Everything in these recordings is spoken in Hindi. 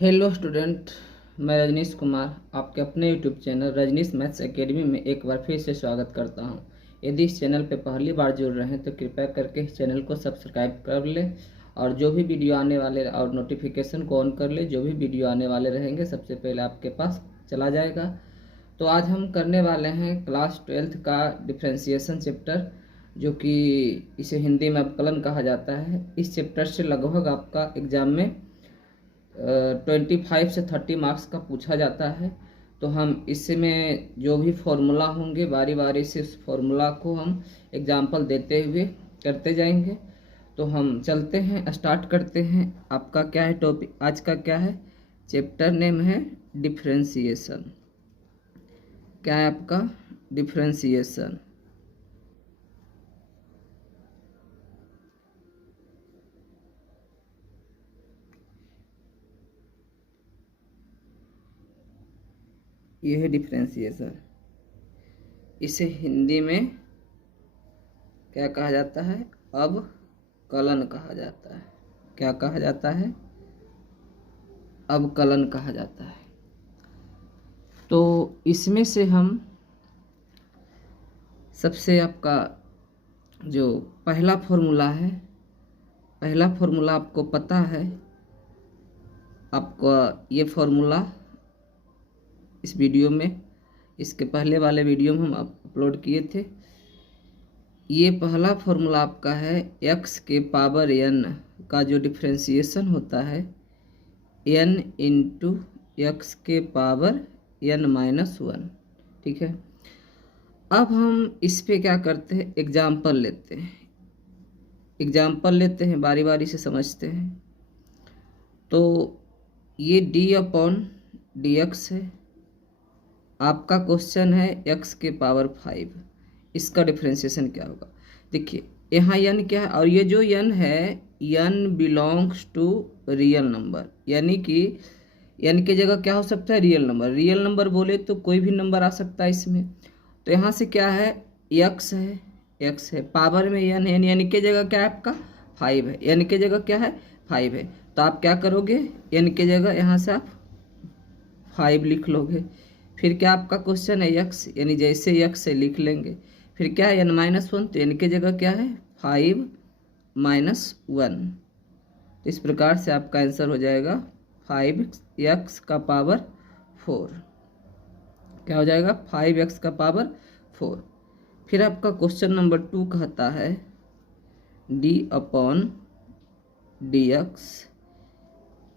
हेलो स्टूडेंट, मैं रजनीश कुमार आपके अपने YouTube channel Rajnish maths academy में एक बार फिर से स्वागत करता हूं। यदि इस चैनल पर पहली बार जुड़ रहे हैं तो कृपया करके इस चैनल को सब्सक्राइब कर लें और जो भी वीडियो आने वाले और नोटिफिकेशन को ऑन कर ले। जो भी वीडियो आने वाले रहेंगे सबसे पहले आपके पास चला जाएगा। तो आज हम करने वाले हैं क्लास 12th का डिफ्रेंशिएशन चैप्टर, जो कि इसे हिंदी में अवकलन कहा जाता है। इस चैप्टर से लगभग आपका एग्जाम में 25 से 30 मार्क्स का पूछा जाता है। तो हम इसमें जो भी फॉर्मूला होंगे बारी बारी से उस फॉर्मूला को हम एग्जाम्पल देते हुए करते जाएंगे। तो हम चलते हैं, स्टार्ट करते हैं। आपका क्या है टॉपिक, आज का क्या है? चैप्टर नेम है डिफ्रेंशिएशन। क्या है आपका? डिफ्रेंशिएशन। ये है डिफ्रेंशिएशन। इसे हिंदी में क्या कहा जाता है? अवकलन कहा जाता है। क्या कहा जाता है? अवकलन कहा जाता है। तो इसमें से हम सबसे आपका जो पहला फॉर्मूला है, पहला फॉर्मूला आपको पता है। आपका ये फॉर्मूला इस वीडियो में, इसके पहले वाले वीडियो में हम अपलोड किए थे। ये पहला फॉर्मूला आपका है x के पावर n का जो डिफ्रेंशिएशन होता है n इंटू एक्स के पावर n-1। ठीक है। अब हम इस पे क्या करते हैं, एग्जाम्पल लेते हैं। एग्जाम्पल लेते हैं, बारी बारी से समझते हैं। तो ये d/dx है। आपका क्वेश्चन है x के पावर 5, इसका डिफ्रेंशिएशन क्या होगा? देखिए यहाँ n क्या है, और ये जो n है n belongs to real number, यानी कि n की जगह क्या हो सकता है? Real number. रियल नंबर बोले तो कोई भी नंबर आ सकता है इसमें। तो यहाँ से क्या है? x है, x है, पावर में n है, n की जगह क्या है आपका? 5 है। n की जगह क्या है? 5 है। तो आप क्या करोगे? n की जगह यहाँ से आप 5 लिख लोगे। फिर क्या आपका क्वेश्चन है x, यानी जैसे x है लिख लेंगे। फिर क्या है? n-1, तो n की जगह क्या है? 5-1। इस प्रकार से आपका आंसर हो जाएगा 5x का पावर 4। क्या हो जाएगा? 5x का पावर 4। फिर आपका क्वेश्चन नंबर 2 कहता है d/dx,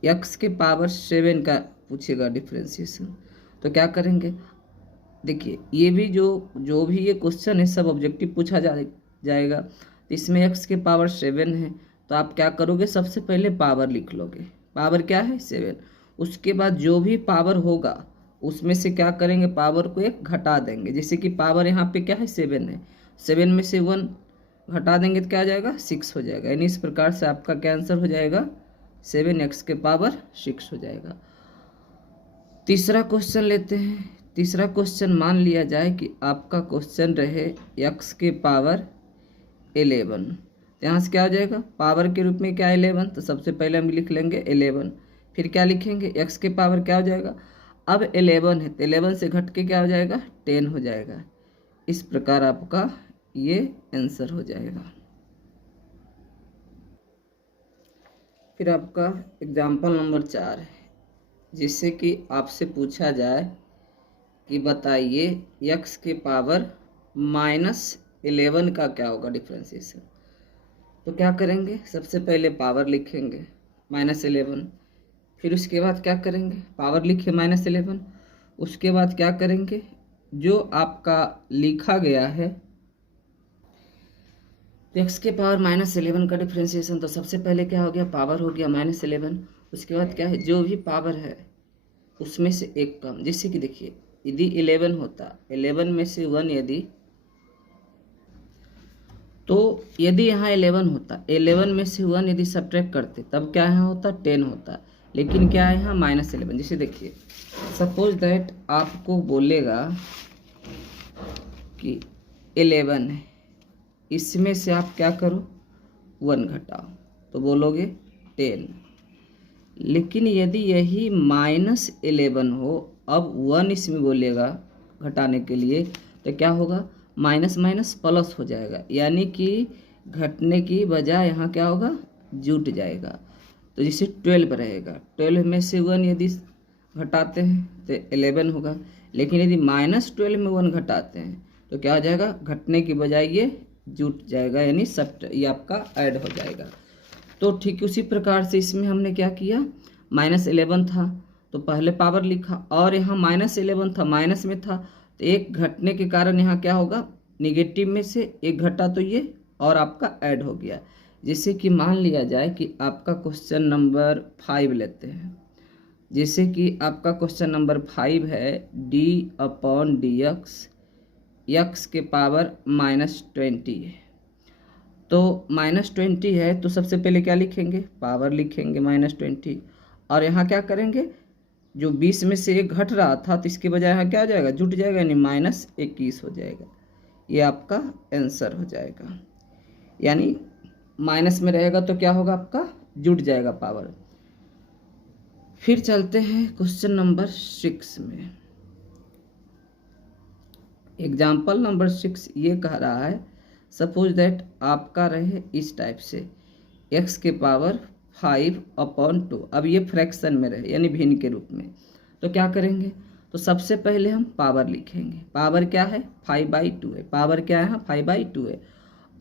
x के पावर 7 का पूछेगा डिफ्रेंशिएशन। तो क्या करेंगे? देखिए ये भी जो भी ये क्वेश्चन है सब ऑब्जेक्टिव पूछा जाएगा। इसमें x के पावर 7 है, तो आप क्या करोगे? सबसे पहले पावर लिख लोगे। पावर क्या है? 7। उसके बाद जो भी पावर होगा उसमें से क्या करेंगे? पावर को एक घटा देंगे। जैसे कि पावर यहाँ पे क्या है? 7 है, 7 में से 1 घटा देंगे तो क्या आ जाएगा? 6 हो जाएगा। यानी इस प्रकार से आपका क्या आंसर हो जाएगा? 7x के पावर 6 हो जाएगा। तीसरा क्वेश्चन लेते हैं। तीसरा क्वेश्चन मान लिया जाए कि आपका क्वेश्चन रहे x के पावर 11। तो यहाँ से क्या हो जाएगा? पावर के रूप में क्या 11, तो सबसे पहले हम लिख लेंगे 11। फिर क्या लिखेंगे? x के पावर क्या हो जाएगा? अब 11 है तो 11 से घट के क्या हो जाएगा? 10 हो जाएगा। इस प्रकार आपका ये आंसर हो जाएगा। फिर आपका एग्जाम्पल नंबर 4 है, जिससे कि आपसे पूछा जाए कि बताइए x के पावर -11 का क्या होगा डिफ्रेंशिएशन। तो क्या करेंगे? सबसे पहले पावर लिखेंगे -11। फिर उसके बाद क्या करेंगे? पावर लिखे -11। उसके बाद क्या करेंगे? जो आपका लिखा गया है x के पावर -11 का डिफ्रेंशिएशन, तो सबसे पहले क्या हो गया? पावर हो गया -11। उसके बाद क्या है? जो भी पावर है उसमें से एक कम। जैसे कि देखिए यदि 11 होता, 11 में से 1 यदि, तो यदि यहाँ 11 होता, 11 में से 1 यदि सब्ट्रैक्ट करते तब क्या यहाँ होता? 10 होता। लेकिन क्या है यहाँ? -11। जैसे देखिए सपोज दैट आपको बोलेगा कि 11 है, इसमें से आप क्या करो? 1 घटाओ, तो बोलोगे 10। लेकिन यदि यही -11 हो, अब 1 इसमें बोलेगा घटाने के लिए, तो क्या होगा, माइनस माइनस प्लस हो जाएगा, यानी कि घटने की बजाय यहाँ क्या होगा, जुट जाएगा। तो जैसे 12 रहेगा, 12 में से 1 यदि घटाते हैं तो 11 होगा, लेकिन यदि -12 में 1 घटाते हैं तो क्या हो जाएगा, घटने की बजाय ये जुट जाएगा, यानी सब ये आपका ऐड हो जाएगा। तो ठीक उसी प्रकार से इसमें हमने क्या किया, -11 था तो पहले पावर लिखा, और यहाँ -11 था, माइनस में था, तो एक घटने के कारण यहाँ क्या होगा, निगेटिव में से एक घटा तो ये और आपका ऐड हो गया। जैसे कि मान लिया जाए कि आपका क्वेश्चन नंबर 5 लेते हैं, जैसे कि आपका क्वेश्चन नंबर 5 है d/dx x के पावर -20 है। तो -20 है तो सबसे पहले क्या लिखेंगे, पावर लिखेंगे -20, और यहाँ क्या करेंगे, जो 20 में से एक घट रहा था तो इसके बजाय यहाँ क्या हो जाएगा, जुट जाएगा, यानी -21 हो जाएगा। ये आपका आंसर हो जाएगा, यानी माइनस में रहेगा तो क्या होगा, आपका जुट जाएगा पावर। फिर चलते हैं क्वेश्चन नंबर 6 में। एग्जाम्पल नंबर 6 ये कह रहा है, सपोज दैट आपका रहे इस टाइप से x के पावर 5/2। अब ये फ्रैक्शन में रहे, यानी भिन्न के रूप में, तो क्या करेंगे, तो सबसे पहले हम पावर लिखेंगे। पावर क्या है, 5/2 है, पावर क्या है, 5/2 है।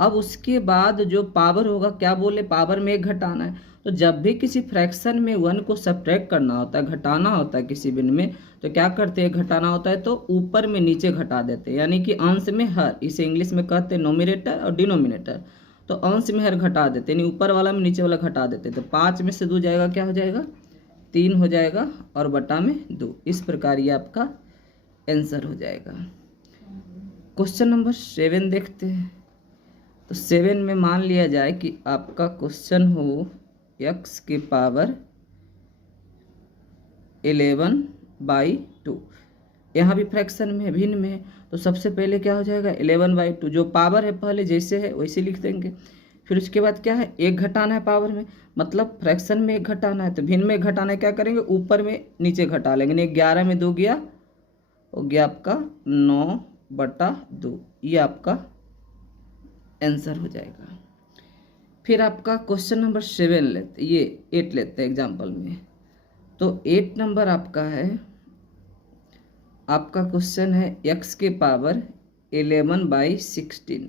अब उसके बाद जो पावर होगा, क्या बोले, पावर में एक घटाना है। तो जब भी किसी फ्रैक्शन में 1 को सब्ट्रैक्ट करना होता है, घटाना होता है किसी भिन्न में, तो क्या करते हैं, घटाना होता है तो ऊपर में नीचे घटा देते हैं, यानी कि अंश में हर, इसे इंग्लिश में कहते हैं नोमिनेटर और डिनोमिनेटर। तो अंश में हर घटा देते हैं, यानी ऊपर वाला में नीचे वाला घटा देते हैं। तो 5 में से 2 जाएगा, क्या हो जाएगा, 3 हो जाएगा, और बटा में 2। इस प्रकार ये आपका आंसर हो जाएगा। क्वेश्चन नंबर 7 देखते हैं। तो 7 में मान लिया जाए कि आपका क्वेश्चन हो x के पावर 11/2। यहाँ भी फ्रैक्शन में है, भिन्न में है, तो सबसे पहले क्या हो जाएगा, 11/2, जो पावर है पहले जैसे है वैसे लिख देंगे। फिर उसके बाद क्या है, एक घटाना है पावर में, मतलब फ्रैक्शन में एक घटाना है, तो भिन्न में घटाना है, क्या करेंगे, ऊपर में नीचे घटा लेंगे। 11 में 2 गया, हो गया आपका 9/2। ये आपका आंसर हो जाएगा। फिर आपका क्वेश्चन नंबर 7 लेते, ये 8 लेते हैं एग्जाम्पल में। तो 8 नंबर आपका है, आपका क्वेश्चन है x के पावर 11/16।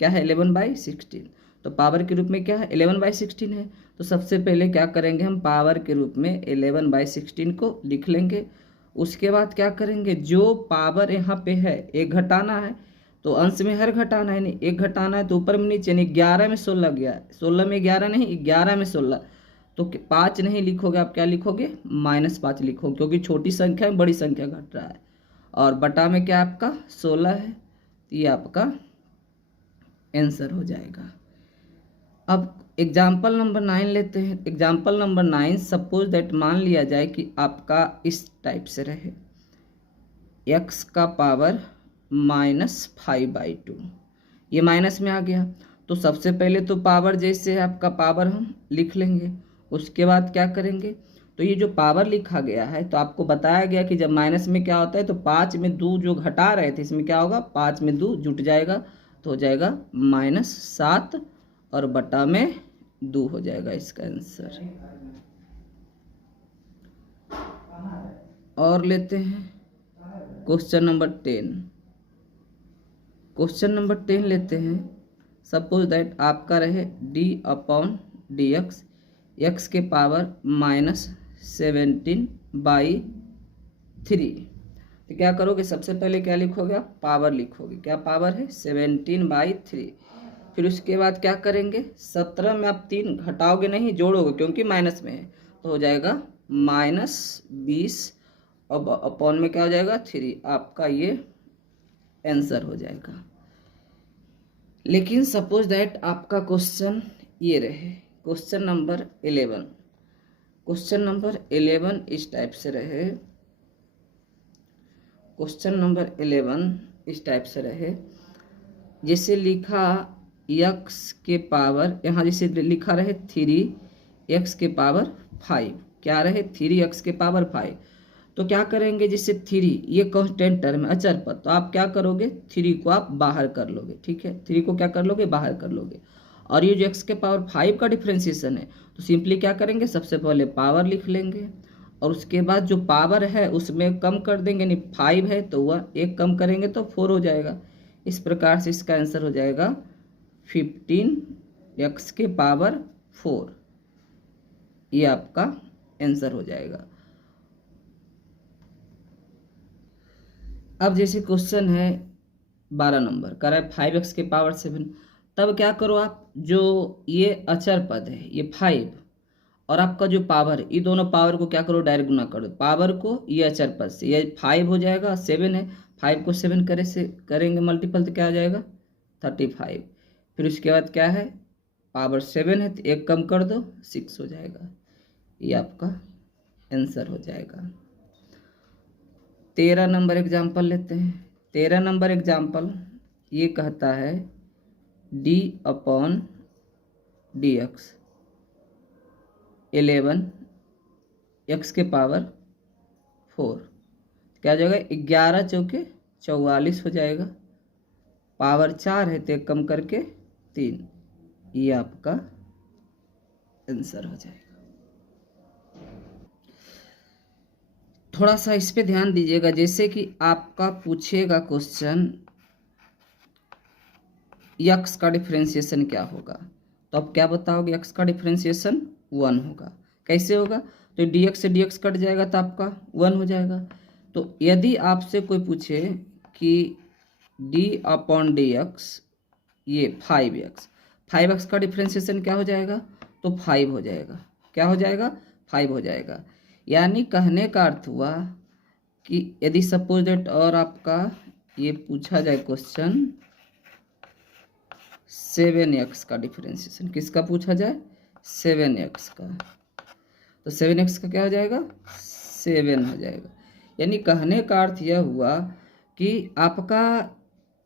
क्या है, 11/16, तो पावर के रूप में क्या है, 11/16 है। तो सबसे पहले क्या करेंगे, हम पावर के रूप में 11/16 को लिख लेंगे। उसके बाद क्या करेंगे, जो पावर यहाँ पे है एक घटाना है, तो अंश में हर घटाना है, नहीं एक घटाना है, तो ऊपर में नीचे, नहीं 11 में 16 गया, 16 में 11 नहीं, 11 में 16, तो 5 नहीं लिखोगे आप, क्या लिखोगे, -5 लिखोगे, क्योंकि छोटी संख्या में बड़ी संख्या घट रहा है। और बटा में क्या आपका 16 है, ये आपका आंसर हो जाएगा। अब एग्जाम्पल नंबर 9 लेते हैं। एग्जाम्पल नंबर 9, सपोज दैट मान लिया जाए कि आपका इस टाइप से रहे, x का पावर -5/2। ये माइनस में आ गया, तो सबसे पहले तो पावर जैसे है आपका पावर हम लिख लेंगे। उसके बाद क्या करेंगे, तो ये जो पावर लिखा गया है, तो आपको बताया गया कि जब माइनस में क्या होता है, तो 5 में 2 जो घटा रहे थे, इसमें क्या होगा, 5 में 2 जुट जाएगा, तो हो जाएगा -7, और बटा में 2 हो जाएगा इसका आंसर। और लेते हैं क्वेश्चन नंबर 10। क्वेश्चन नंबर 10 लेते हैं। सपोज दैट आपका रहे d/dx x के पावर -17/3। तो क्या करोगे, सबसे पहले क्या लिखोगे आप, पावर लिखोगे। क्या पावर है, 17/3। फिर उसके बाद क्या करेंगे, 17 में आप 3 घटाओगे नहीं, जोड़ोगे, क्योंकि माइनस में है, तो हो जाएगा -20, और अपॉन में क्या हो जाएगा, 3। आपका ये आंसर हो जाएगा। लेकिन सपोज दैट आपका क्वेश्चन ये रहे, क्वेश्चन नंबर 11। क्वेश्चन नंबर 11 इस टाइप से रहे, क्वेश्चन नंबर 11 इस टाइप से रहे, जैसे लिखा x के पावर, यहाँ जैसे लिखा रहे 3 x के पावर 5। क्या रहे, 3x के पावर 5। तो क्या करेंगे, जैसे 3 ये कांस्टेंट टर्म है, अचर पद, तो आप क्या करोगे, 3 को आप बाहर कर लोगे, ठीक है, 3 को क्या कर लोगे, बाहर कर लोगे। और ये जो x के पावर 5 का डिफ्रेंसिएशन है, तो सिंपली क्या करेंगे, सबसे पहले पावर लिख लेंगे और उसके बाद जो पावर है उसमें कम कर देंगे, यानी 5 है तो वह एक कम करेंगे तो 4 हो जाएगा। इस प्रकार से इसका आंसर हो जाएगा 15x के पावर 4, ये आपका आंसर हो जाएगा। अब जैसे क्वेश्चन है 12 नंबर, कर रहा है 5x के पावर 7, तब क्या करो आप, जो ये अचर पद है ये 5 और आपका जो पावर, ये दोनों पावर को क्या करो, डायरेक्ट गुना कर दो, पावर को ये अचर पद से, ये 5 हो जाएगा, 7 है, 5 को 7 करे से करेंगे मल्टीपल तो क्या हो जाएगा 35। फिर उसके बाद क्या है, पावर 7 है तो एक कम कर दो 6 हो जाएगा, ये आपका आंसर हो जाएगा। 13 नंबर एग्जाम्पल लेते हैं। 13 नंबर एग्जाम्पल ये कहता है d/dx 11 x के पावर 4, क्या हो जाएगा, 11 चौके 44 हो जाएगा, पावर 4 है तो एक कम करके 3, ये आपका आंसर हो जाएगा। थोड़ा सा इस पे ध्यान दीजिएगा, जैसे कि आपका पूछेगा क्वेश्चन x का डिफरेंशिएशन क्या होगा, तो आप क्या बताओगे, x का डिफरेंशिएशन 1 होगा। कैसे होगा, तो dx से dx कट जाएगा तो आपका 1 हो जाएगा। तो यदि आपसे कोई पूछे कि d/dx ये 5x का डिफरेंशिएशन क्या हो जाएगा, तो 5 हो जाएगा, क्या हो जाएगा, 5 हो जाएगा। यानी कहने का अर्थ हुआ कि यदि सपोज दैट और आपका ये पूछा जाए क्वेश्चन 7x का डिफरेंशिएशन, किसका पूछा जाए, 7x का, तो 7x का क्या हो जाएगा, 7 हो जाएगा। यानी कहने का अर्थ यह हुआ कि आपका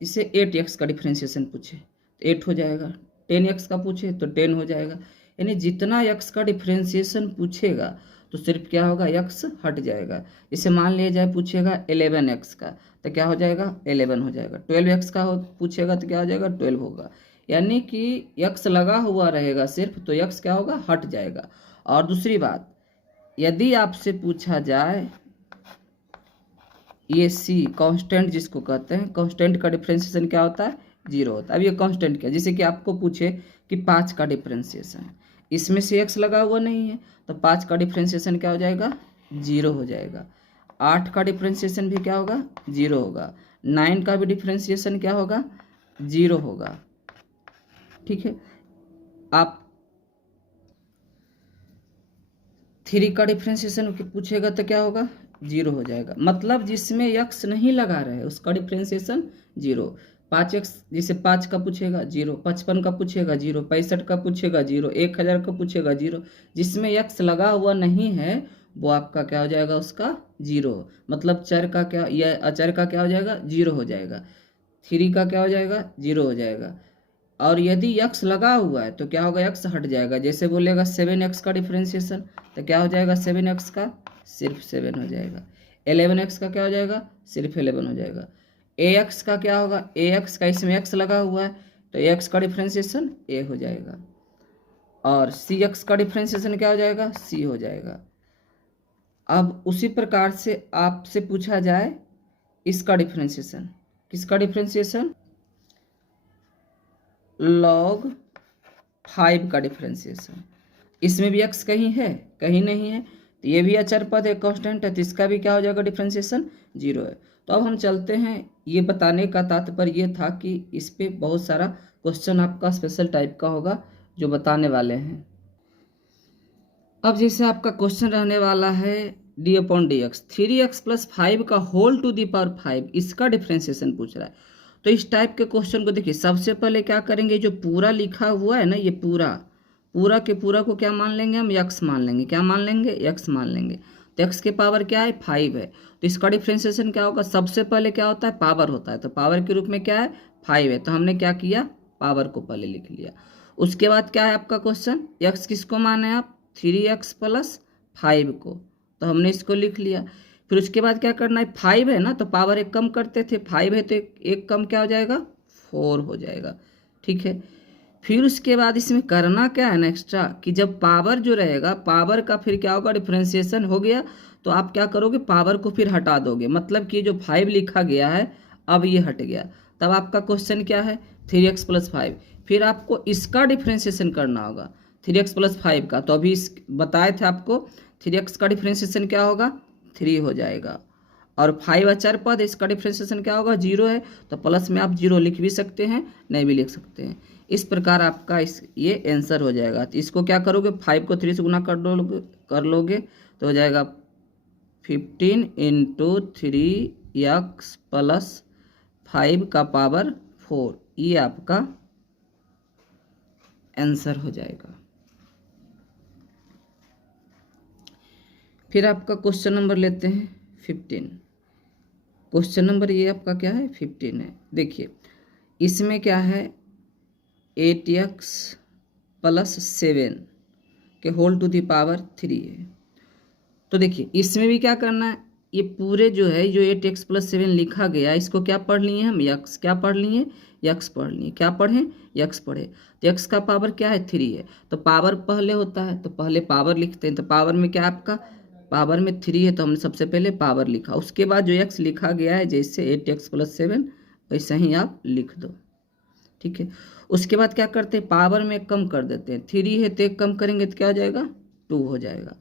इसे 8x का डिफरेंशिएशन पूछे तो 8 हो जाएगा, 10x का पूछे तो 10 हो जाएगा। यानी जितना x का डिफरेंशिएशन पूछेगा तो सिर्फ क्या होगा, x हट जाएगा। जैसे मान लिया जाए पूछेगा 11x का तो क्या हो जाएगा, 11 हो जाएगा। 12x का पूछेगा तो क्या हो जाएगा, 12 होगा। यानी कि x लगा हुआ रहेगा सिर्फ, तो x क्या होगा, हट जाएगा। और दूसरी बात, यदि आपसे पूछा जाए ये c कांस्टेंट जिसको कहते हैं, कांस्टेंट का डिफरेंशिएशन क्या होता है, 0 होता है। अब ये कांस्टेंट क्या, जैसे कि आपको पूछे कि 5 का डिफरेंशिएशन, इसमें से x लगा हुआ नहीं है तो 5 का डिफरेंशिएशन क्या हो जाएगा, 0 हो जाएगा। 8 का डिफरेंशिएशन भी क्या होगा, 0 होगा। 9 का भी डिफरेंशिएशन क्या होगा, 0 होगा, ठीक है। आप 3 का डिफरेंशिएशन पूछेगा तो क्या होगा, 0 हो जाएगा। मतलब जिसमें x नहीं लगा रहे उसका डिफरेंशिएशन 0। 5x जिसे 5 का पूछेगा 0, 55 का पूछेगा 0, 65 का पूछेगा 0, 1000 का पूछेगा 0। जिसमें x लगा हुआ नहीं है वो आपका क्या हो जाएगा, उसका 0। मतलब चर का क्या, यह अचर का क्या हो जाएगा, 0 हो जाएगा। 3 का क्या हो जाएगा, 0 हो जाएगा। और यदि x लगा हुआ है तो क्या होगा, x हट जाएगा। जैसे बोलेगा 7x का डिफरेंशिएशन तो क्या हो जाएगा, 7x का सिर्फ 7 हो जाएगा। 11x का क्या हो जाएगा, सिर्फ 11 हो जाएगा। ax का क्या होगा, ax का इसमें x लगा हुआ है तो ax का डिफरेंशिएशन a हो जाएगा। और cx का डिफरेंशिएशन क्या हो जाएगा, c हो जाएगा। अब उसी प्रकार से आपसे पूछा जाए इसका डिफरेंशिएशन, किसका डिफरेंशिएशन, log 5 का डिफरेंशिएशन। इसमें भी x कहीं है, कहीं नहीं है, तो ये भी अचर पद है, कांस्टेंट है, तो इसका भी क्या हो जाएगा, डिफरेंशिएशन 0 है। तो अब हम चलते हैं, ये बताने का तात्पर्य ये था कि इस पे बहुत सारा क्वेश्चन आपका स्पेशल टाइप का होगा जो बताने वाले हैं। अब जैसे आपका क्वेश्चन रहने वाला है d/dx 3x + 5 का होल टू दी पावर 5, इसका डिफरेंशिएशन पूछ रहा है। तो इस टाइप के क्वेश्चन को देखिए, सबसे पहले क्या करेंगे, जो पूरा लिखा हुआ है ना, ये पूरा के पूरा को क्या मान लेंगे, हम x मान लेंगे। क्या मान लेंगे, x मान लेंगे। तो x के पावर क्या है, 5 है, तो इसका डिफरेंशिएशन क्या होगा, सबसे पहले क्या होता है, पावर होता है। तो पावर के रूप में क्या है, 5 है, तो हमने क्या किया, पावर को पहले लिख लिया। उसके बाद क्या है आपका क्वेश्चन, x किसको माने आप, 3x + 5 को, तो हमने इसको लिख लिया। फिर उसके बाद क्या करना है, 5 है ना तो पावर एक कम करते थे, 5 है तो एक कम क्या हो जाएगा, 4 हो जाएगा। ठीक है, फिर उसके बाद इसमें करना क्या है ना एक्स्ट्रा, कि जब पावर जो रहेगा पावर का फिर क्या होगा, डिफ्रेंशिएशन हो गया तो आप क्या करोगे, पावर को फिर हटा दोगे, मतलब कि जो 5 लिखा गया है अब ये हट गया। तब आपका क्वेश्चन क्या है, 3x + 5। फिर आपको इसका डिफ्रेंशिएशन करना होगा 3x + 5 का, तो अभी इस बताए थे आपको 3x का डिफ्रेंशिएशन क्या होगा, 3 हो जाएगा। और 5 अचर पद, इसका डिफ्रेंशिएशन क्या होगा, 0 है, तो प्लस में आप 0 लिख भी सकते हैं, नहीं भी लिख सकते हैं। इस प्रकार आपका ये आंसर हो जाएगा। तो इसको क्या करोगे, 5 को 3 से गुना कर लोगे तो हो जाएगा 15 × 3x + 5 का पावर 4, ये आपका आंसर हो जाएगा। फिर आपका क्वेश्चन नंबर लेते हैं 15। क्वेश्चन नंबर ये आपका क्या है, 15 है। देखिए इसमें क्या है, 8x + 7 के होल टू द पावर 3 है। तो देखिए इसमें भी क्या करना है, ये पूरे जो है जो 8x + 7 लिखा गया इसको क्या पढ़ लिए हम, यक्स क्या पढ़ लिए, यक्स पढ़ लिए, क्या पढ़े, यक्स पढ़े। तो यक्स का पावर क्या है, 3 है, तो पावर पहले होता है तो पहले पावर लिखते हैं। तो पावर में क्या आपका, पावर में 3 है तो हमने सबसे पहले पावर लिखा, उसके बाद जो यक्स लिखा गया है जैसे 8x + 7 वैसे ही आप लिख दो। ठीक है, उसके बाद क्या करते हैं, पावर में कम कर देते हैं, 3 है तो एक कम करेंगे तो क्या हो जाएगा, 2 हो जाएगा।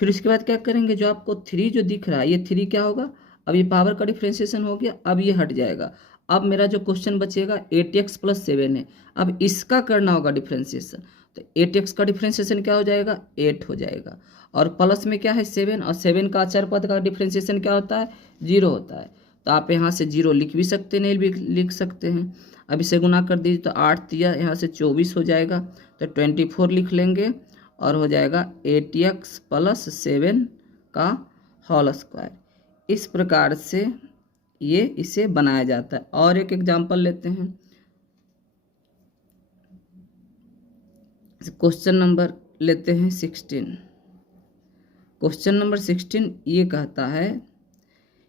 फिर उसके बाद क्या करेंगे, जो आपको 3 जो दिख रहा है ये 3 क्या होगा, अब ये पावर का डिफ्रेंशिएशन हो गया, अब ये हट जाएगा। अब मेरा जो क्वेश्चन बचेगा 8x + 7 है, अब इसका करना होगा डिफ्रेंशिएशन। तो 8x का डिफ्रेंशिएशन क्या हो जाएगा, 8 हो जाएगा। और प्लस में क्या है 7, और 7 का अचर पद का डिफ्रेंशिएशन क्या होता है, 0 होता है। तो आप यहाँ से 0 लिख भी सकते हैं, नहीं भी लिख सकते हैं। अब इसे गुना कर दीजिए तो 8 दिया यहाँ से 24 हो जाएगा, तो 24 लिख लेंगे और हो जाएगा 8x + 7 का होल स्क्वायर। इस प्रकार से ये इसे बनाया जाता है। और एक एग्जांपल लेते हैं, क्वेश्चन नंबर लेते हैं 16। क्वेश्चन नंबर 16 ये कहता है,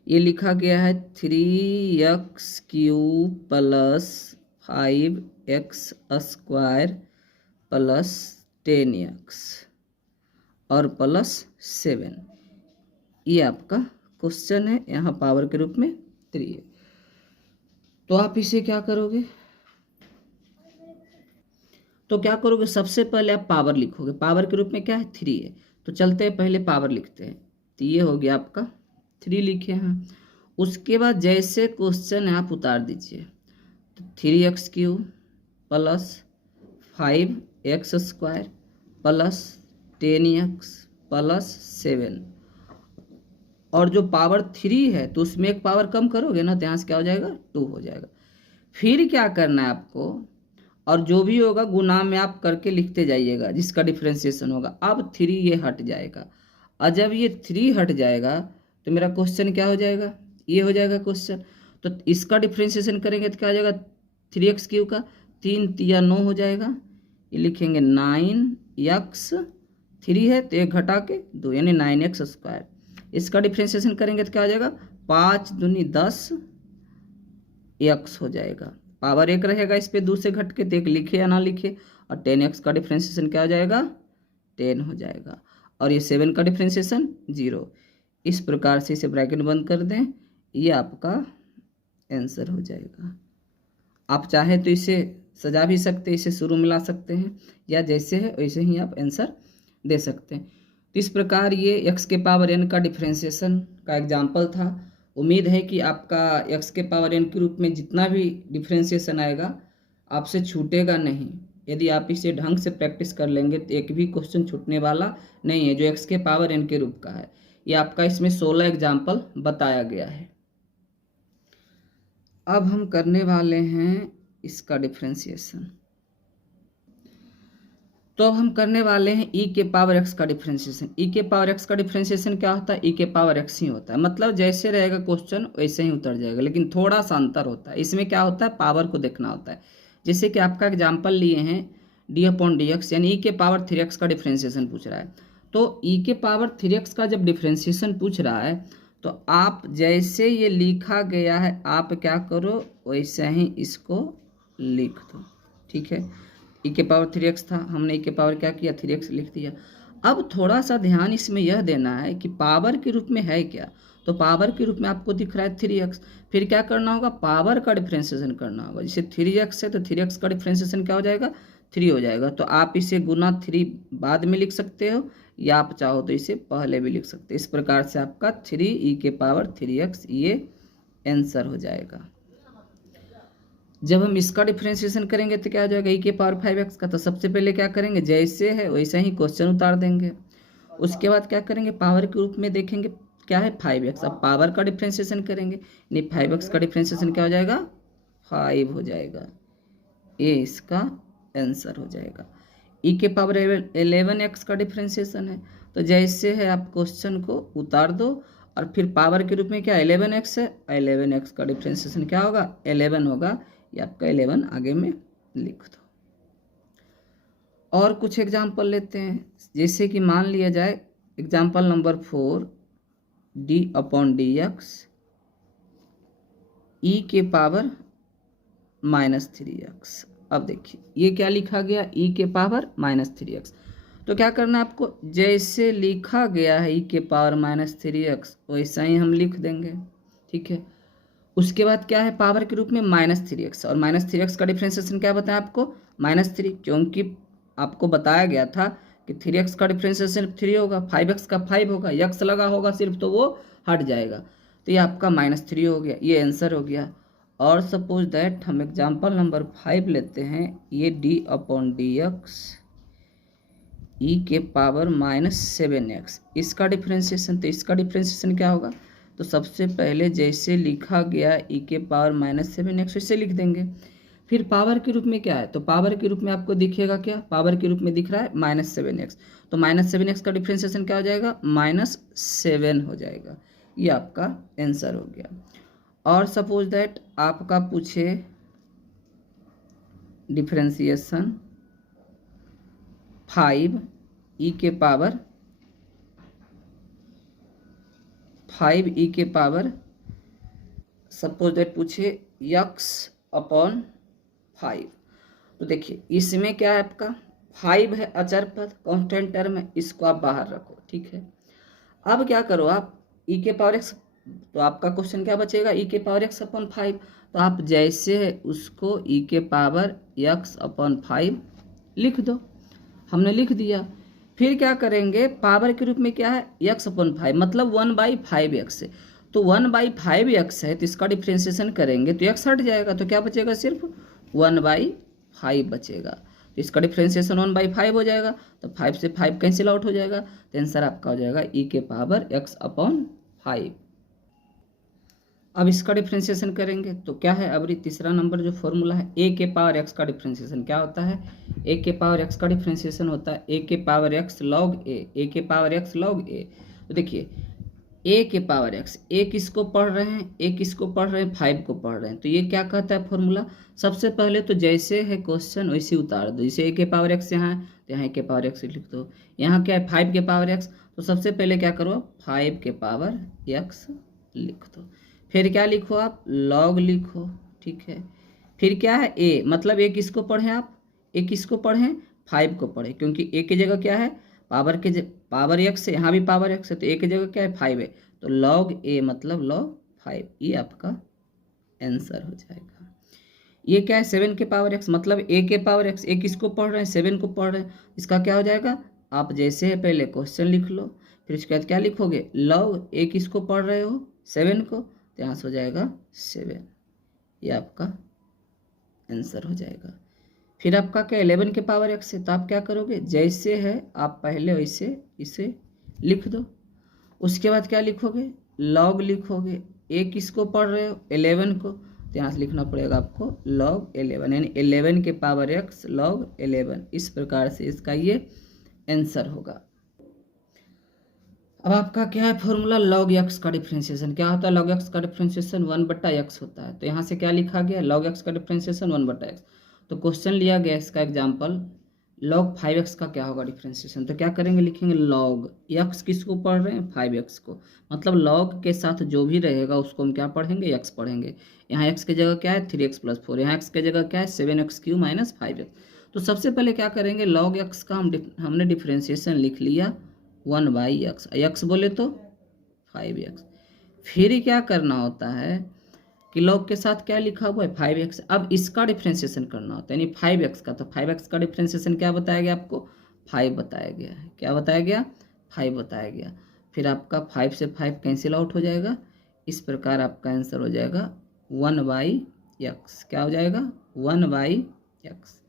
ये लिखा गया है 3x³ + 5x² + 10x और +7, ये आपका क्वेश्चन है, यहाँ पावर के रूप में 3 है। तो आप इसे क्या करोगे, तो क्या करोगे, सबसे पहले आप पावर लिखोगे, पावर के रूप में क्या है 3 है, तो चलते हैं पहले पावर लिखते हैं। तो ये हो गया आपका 3 लिखे हैं। उसके बाद जैसे क्वेश्चन है आप उतार दीजिए, तो 3x³ + 5x² + 10x + 7, और जो पावर 3 है तो उसमें एक पावर कम करोगे ना, तो यहाँ से क्या हो जाएगा, 2 हो जाएगा। फिर क्या करना है आपको, और जो भी होगा गुना में आप करके लिखते जाइएगा जिसका डिफ्रेंशिएशन होगा। अब 3 ये हट जाएगा, और जब ये 3 हट जाएगा तो मेरा क्वेश्चन क्या हो जाएगा, ये हो जाएगा क्वेश्चन। तो इसका डिफ्रेंशिएशन करेंगे तो क्या हो जाएगा, 3x³ का 3 × 9 हो जाएगा, ये लिखेंगे 9x, 3 है तो 1 घटा के 2 यानी 9x²। इसका डिफ्रेंशिएशन करेंगे तो क्या हो जाएगा, 5 दूनी 10 x हो जाएगा। पावर 1 रहेगा, इस पे 2 से घट के, तो 1 लिखे या ना लिखे, और 10x का डिफ्रेंशिएशन क्या हो जाएगा, 10 हो जाएगा। और ये 7 का डिफ्रेंशिएशन 0। इस प्रकार से इसे ब्रैकेट बंद कर दें, ये आपका आंसर हो जाएगा। आप चाहे तो इसे सजा भी सकते हैं, इसे शुरू में ला सकते हैं, या जैसे है वैसे ही आप आंसर दे सकते हैं। तो इस प्रकार ये x⁴n का डिफ्रेंशिएशन का एग्जाम्पल था। उम्मीद है कि आपका x⁴n के रूप में जितना भी डिफ्रेंशिएशन आएगा आपसे छूटेगा नहीं। यदि आप इसे ढंग से प्रैक्टिस कर लेंगे तो एक भी क्वेश्चन छूटने वाला नहीं है जो x⁴n के रूप का है। ये आपका इसमें 16 एग्जाम्पल बताया गया है। अब हम करने वाले हैं इसका डिफ्रेंशिएशन। तो अब हम करने वाले हैं e⁴x का डिफ्रेंशिएशन। e⁴x का डिफ्रेंशिएशन क्या होता है, e⁴x ही होता है, मतलब जैसे रहेगा क्वेश्चन वैसे ही उतर जाएगा, लेकिन थोड़ा सा अंतर होता है। इसमें क्या होता है, पावर को देखना होता है। जैसे कि आपका एग्जाम्पल लिए हैं d/dx यानी e⁴3x का डिफ्रेंशिएशन पूछ रहा है, तो ई के पावर 3x का जब डिफ्रेंशिएशन पूछ रहा है तो आप जैसे ये लिखा गया है आप क्या करो वैसे ही इसको लिख दो, ठीक है। ई के पावर 3x था, हमने ई के पावर क्या किया 3x लिख दिया। अब थोड़ा सा ध्यान इसमें यह देना है कि पावर के रूप में है क्या, तो पावर के रूप में आपको दिख रहा है 3x। फिर क्या करना होगा, पावर का डिफ्रेंशिएशन करना होगा। जैसे 3x है तो 3x का डिफ्रेंशिएशन क्या हो जाएगा 3 हो जाएगा। तो आप इसे गुना 3 बाद में लिख सकते हो या आप चाहो तो इसे पहले भी लिख सकते हो। इस प्रकार से आपका 3e के पावर 3x ये आंसर हो जाएगा। जब हम इसका डिफ्रेंशिएशन करेंगे तो क्या हो जाएगा e के पावर 5x का। तो सबसे पहले क्या करेंगे, जैसे है वैसे ही क्वेश्चन उतार देंगे। उसके बाद क्या करेंगे, पावर के रूप में देखेंगे क्या है 5x। अब पावर का डिफ्रेंशिएशन करेंगे, यानी 5x का डिफ्रेंशिएशन क्या हो जाएगा 5 हो जाएगा। ये इसका आंसर हो जाएगा। e के पावर 11x का डिफ्रेंशिएशन है, तो जैसे है आप क्वेश्चन को उतार दो और फिर पावर के रूप में क्या 11x है, 11x का डिफ्रेंशिएशन क्या होगा 11 होगा। ये आपका 11 आगे में लिख दो। और कुछ एग्जाम्पल लेते हैं, जैसे कि मान लिया जाए एग्जाम्पल नंबर 4 d/dx e के पावर -3x। अब देखिए ये क्या लिखा गया e के पावर -3x। तो क्या करना है आपको, जैसे लिखा गया है e के पावर -3x वैसा ही हम लिख देंगे, ठीक है। उसके बाद क्या है, पावर के रूप में -3x और -3x का डिफ्रेंशिएशन क्या बताया आपको -3, क्योंकि आपको बताया गया था कि 3x का डिफ्रेंशिएशन 3 होगा, 5x का 5 होगा, x लगा होगा सिर्फ तो वो हट जाएगा। तो ये आपका -3 हो गया, ये आंसर हो गया। और सपोज दैट हम एग्जाम्पल नंबर 5 लेते हैं, ये d/dx e के पावर -7x इसका डिफ्रेंशिएशन। तो इसका डिफ्रेंशिएशन क्या होगा, तो सबसे पहले जैसे लिखा गया e के पावर -7x इसे लिख देंगे। फिर पावर के रूप में क्या है, तो पावर के रूप में आपको दिखेगा क्या, पावर के रूप में दिख रहा है -7x। तो -7x का डिफ्रेंशिएशन क्या हो जाएगा -7 हो जाएगा। ये आपका आंसर हो गया। और सपोज दैट आपका पूछे डिफ्रेंशिएशन 5e के पावर 5e के पावर सपोज दैट पूछे x/5। तो देखिए इसमें क्या है आपका 5 है अचर पद कांस्टेंट टर्म है, इसको आप बाहर रखो, ठीक है। अब क्या करो आप e के पावर x, तो आपका क्वेश्चन क्या बचेगा e के पावर x/5। तो आप जैसे है उसको e के पावर x/5 लिख दो, हमने लिख दिया। फिर क्या करेंगे, पावर के रूप में क्या है x/5 मतलब 1/5x है। तो 1/5x है तो इसका डिफ्रेंशिएशन करेंगे तो x हट जाएगा, तो क्या बचेगा सिर्फ 1/5 बचेगा। तो इसका डिफ्रेंशिएशन 1/5 हो जाएगा, तो 5 से 5 कैंसिल आउट हो जाएगा। तो आंसर आपका हो जाएगा e के पावर x/5। अब इसका डिफ्रेंशिएशन करेंगे तो क्या है, अब तीसरा नंबर जो फॉर्मूला है a के पावर x का डिफ्रेंशिएशन क्या होता है, a के पावर x का डिफ्रेंशिएशन होता है a के पावर x log a के पावर x log a। तो देखिए a के पावर x, a किसको पढ़ रहे हैं, a किसको पढ़ रहे हैं 5 को पढ़ रहे हैं। तो ये क्या कहता है फॉर्मूला, सबसे पहले तो जैसे है क्वेश्चन वैसे उतार दो। जैसे a के पावर x यहाँ है तो यहाँ a के पावर x लिख दो। यहाँ क्या है 5 के पावर x, तो सबसे पहले क्या करो 5 के पावर x लिख दो। फिर क्या लिखो आप log लिखो, ठीक है। फिर क्या है a, मतलब a किसको पढ़ें आप, a किसको पढ़ें 5 को पढ़ें, क्योंकि a की जगह क्या है पावर के पावर x है, यहाँ भी पावर x है तो a की जगह क्या है 5 है। तो log a मतलब log 5, ये आपका आंसर हो जाएगा। ये क्या है 7 के पावर x मतलब a के पावर x, a किसको पढ़ रहे हैं 7 को पढ़ रहे हैं। इसका क्या हो जाएगा, आप जैसे है पहले क्वेश्चन लिख लो, फिर उसके बाद क्या लिखोगे log a किसको पढ़ रहे हो 7 को, तो यहाँ से हो जाएगा 7, ये आपका आंसर हो जाएगा। फिर आपका क्या 11 के पावर x है, तो आप क्या करोगे जैसे है आप पहले वैसे इसे लिख दो। उसके बाद क्या लिखोगे log लिखोगे, a किसको पढ़ रहे हो 11 को, तो यहाँ से लिखना पड़ेगा आपको log 11, यानी 11 के पावर x log 11। इस प्रकार से इसका ये आंसर होगा। अब आपका क्या है फॉर्मूला log x का डिफ्रेंशिएशन क्या होता है, log x का डिफ्रेंशिएशन 1/x होता है। तो यहाँ से क्या लिखा गया log x का डिफ्रेंशिएशन 1/x। तो क्वेश्चन लिया गया इसका एग्जाम्पल log 5x का क्या होगा डिफ्रेंशिएशन, तो क्या करेंगे, लिखेंगे log x किसको पढ़ रहे हैं 5x को, मतलब log के साथ जो भी रहेगा उसको हम क्या पढ़ेंगे x पढ़ेंगे। यहाँ x की जगह क्या है 3x + 4, यहाँ x की जगह क्या है 7x³ - 5x। तो सबसे पहले क्या करेंगे log x का हमने डिफ्रेंशिएशन लिख लिया 1/x, x बोले तो 5x। फिर क्या करना होता है कि log के साथ क्या लिखा हुआ है 5x, अब इसका डिफ्रेंशिएशन करना होता है यानी 5x का, तो 5x का डिफ्रेंशिएशन क्या बताया गया आपको 5 बताया गया है, क्या बताया गया 5 बताया गया। फिर आपका 5 से 5 कैंसिल आउट हो जाएगा, इस प्रकार आपका आंसर हो जाएगा 1/x, क्या हो जाएगा 1/x।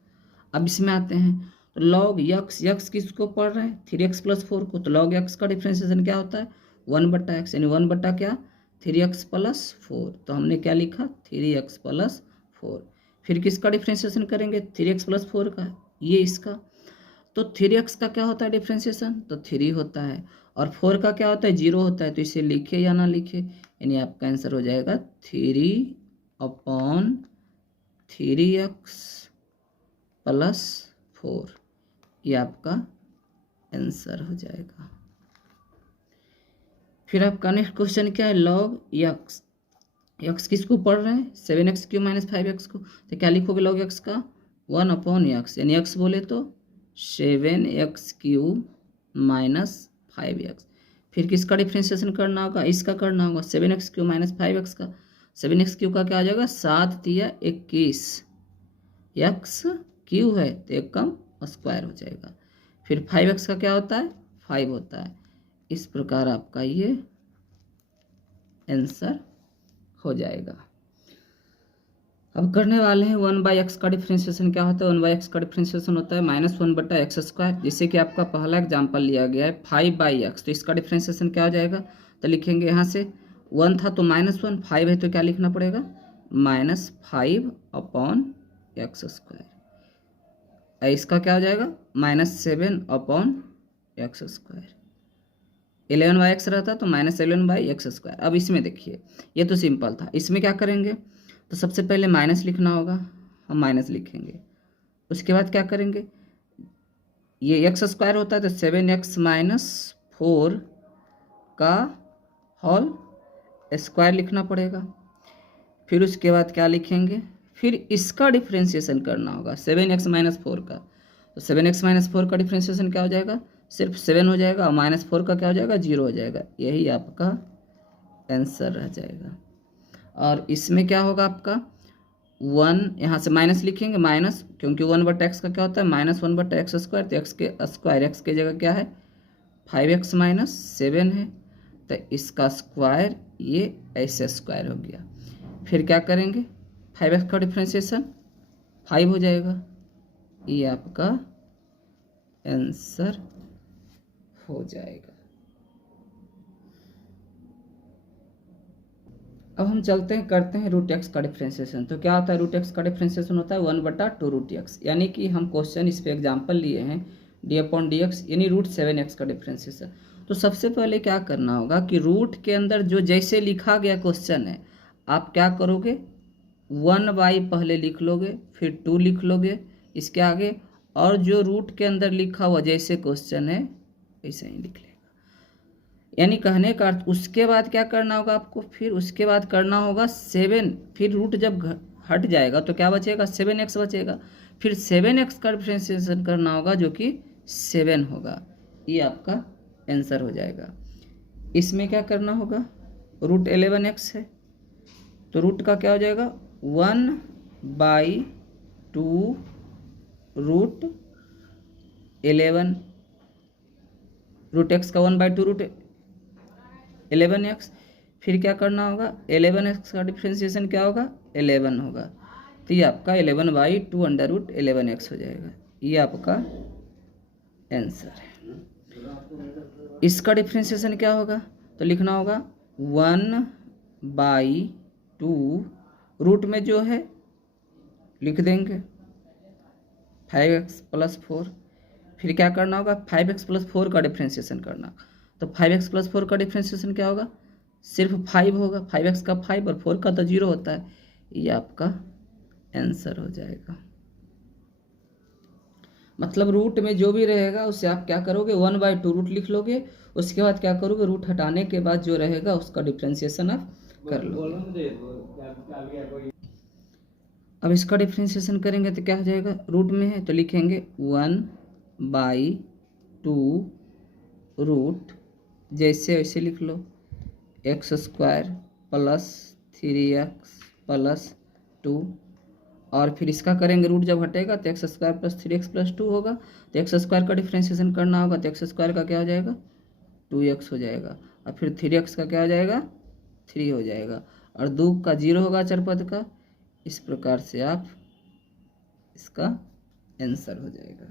अब इसमें आते हैं तो log x किसको पढ़ रहे हैं 3x + 4 को, तो log x का डिफ्रेंशिएशन क्या होता है 1/x, यानी 1 बटा क्या 3x + 4, तो हमने क्या लिखा 3x + 4। फिर किसका डिफ्रेंशिएशन करेंगे 3x + 4 का, ये इसका, तो 3x का क्या होता है डिफ्रेंशिएशन, तो 3 होता है, और 4 का क्या होता है 0 होता है, तो इसे लिखे या ना लिखे, यानी आपका आंसर हो जाएगा 3/3x + 4, ये आपका आंसर हो जाएगा। फिर आपका नेक्स्ट क्वेश्चन क्या है log x किसको पढ़ रहे हैं 7x³ - 5x को, तो क्या लिखोगे log x का 1/x, यानी x बोले तो 7x³ - 5x। फिर किसका डिफ्रेंशिएशन करना होगा, इसका करना होगा 7x³ - 5x का, 7x³ का क्या हो जाएगा 7 × 21, x³ है तो 1 कम स्क्वायर हो जाएगा। फिर 5x का क्या होता है 5 होता है, इस प्रकार आपका ये आंसर हो जाएगा। अब करने वाले हैं 1/x का डिफ्रेंशिएशन क्या होता है, 1/x का डिफ्रेंशिएशन होता है -1/x², जिससे कि आपका पहला एग्जांपल लिया गया है 5/x, तो इसका डिफ्रेंशिएशन क्या हो जाएगा, तो लिखेंगे यहाँ से 1 था तो -1, 5 है तो क्या लिखना पड़ेगा -5/x², इसका क्या हो जाएगा -7/x², 11/x रहता तो -11/x²। अब इसमें देखिए ये तो सिंपल था, इसमें क्या करेंगे तो सबसे पहले माइनस लिखना होगा, हम माइनस लिखेंगे, उसके बाद क्या करेंगे ये x² होता है तो 7x - 4 का होल स्क्वायर लिखना पड़ेगा। फिर उसके बाद क्या लिखेंगे, फिर इसका डिफ्रेंशिएशन करना होगा 7x - 4 का, तो 7x - 4 का डिफ्रेंशिएशन क्या हो जाएगा सिर्फ 7 हो जाएगा, और -4 का क्या हो जाएगा 0 हो जाएगा, यही आपका आंसर रह जाएगा। और इसमें क्या होगा आपका 1, यहाँ से माइनस लिखेंगे, माइनस क्योंकि 1/x का क्या होता है -1/x², तो x के स्क्वायर, x की जगह क्या है 5x - 7 है, तो इसका स्क्वायर ये ऐसे स्क्वायर हो गया। फिर क्या करेंगे 5x का डिफ्रेंशिएशन 5 हो जाएगा, ये आपका आंसर हो जाएगा। अब हम चलते हैं करते हैं √x का डिफ्रेंशिएशन। तो क्या होता है √x का डिफ्रेंशिएशन होता है 1/2√x, यानी कि हम क्वेश्चन इस पे एग्जांपल लिए हैं d/dx यानी √7x का डिफ्रेंशिएशन। तो सबसे पहले क्या करना होगा कि रूट के अंदर जो जैसे लिखा गया क्वेश्चन है आप क्या करोगे 1/, पहले लिख लोगे, फिर 2 लिख लोगे इसके आगे, और जो रूट के अंदर लिखा हुआ जैसे क्वेश्चन है वैसे ही लिख लेगा, यानी कहने का अर्थ उसके बाद क्या करना होगा आपको, फिर उसके बाद करना होगा 7, फिर रूट जब हट जाएगा तो क्या बचेगा 7x बचेगा, फिर 7x का डिफरेंशिएशन करना होगा जो कि 7 होगा, ये आपका आंसर हो जाएगा। इसमें क्या करना होगा √11x है तो रूट का क्या हो जाएगा 1/2 √11, √x का 1/2 √11x, फिर क्या करना होगा 11x का डिफ्रेंशिएशन क्या होगा 11 होगा, तो ये आपका 11/2 √11x हो जाएगा, ये आपका आंसर है। इसका डिफ्रेंशिएशन क्या होगा तो लिखना होगा 1/2 रूट में जो है लिख देंगे 5x + 4, फिर क्या करना होगा 5x + 4 का डिफ्रेंशिएशन करना, तो 5x + 4 का डिफ्रेंशिएशन क्या होगा सिर्फ 5 होगा, 5x का 5 और 4 का तो 0 होता है, ये आपका आंसर हो जाएगा। मतलब रूट में जो भी रहेगा उससे आप क्या करोगे, 1/2 रूट लिख लोगे। उसके बाद क्या करोगे, रूट हटाने के बाद जो रहेगा उसका डिफ्रेंशिएशन आप कर लोगे। अब इसका डिफ्रेंशिएशन करेंगे तो क्या हो जाएगा, रूट में है तो लिखेंगे 1/2 रूट, जैसे वैसे लिख लो, x² प्लस 3x प्लस 2, और फिर इसका करेंगे रूट जब हटेगा तो x² प्लस 3x प्लस 2 होगा। तो x² का डिफ्रेंशिएशन करना होगा तो x² का क्या हो जाएगा, 2x हो जाएगा, और फिर 3x का क्या हो जाएगा, 3 हो जाएगा, और 2 का 0 होगा चरपद का। इस प्रकार से आप इसका आंसर हो जाएगा।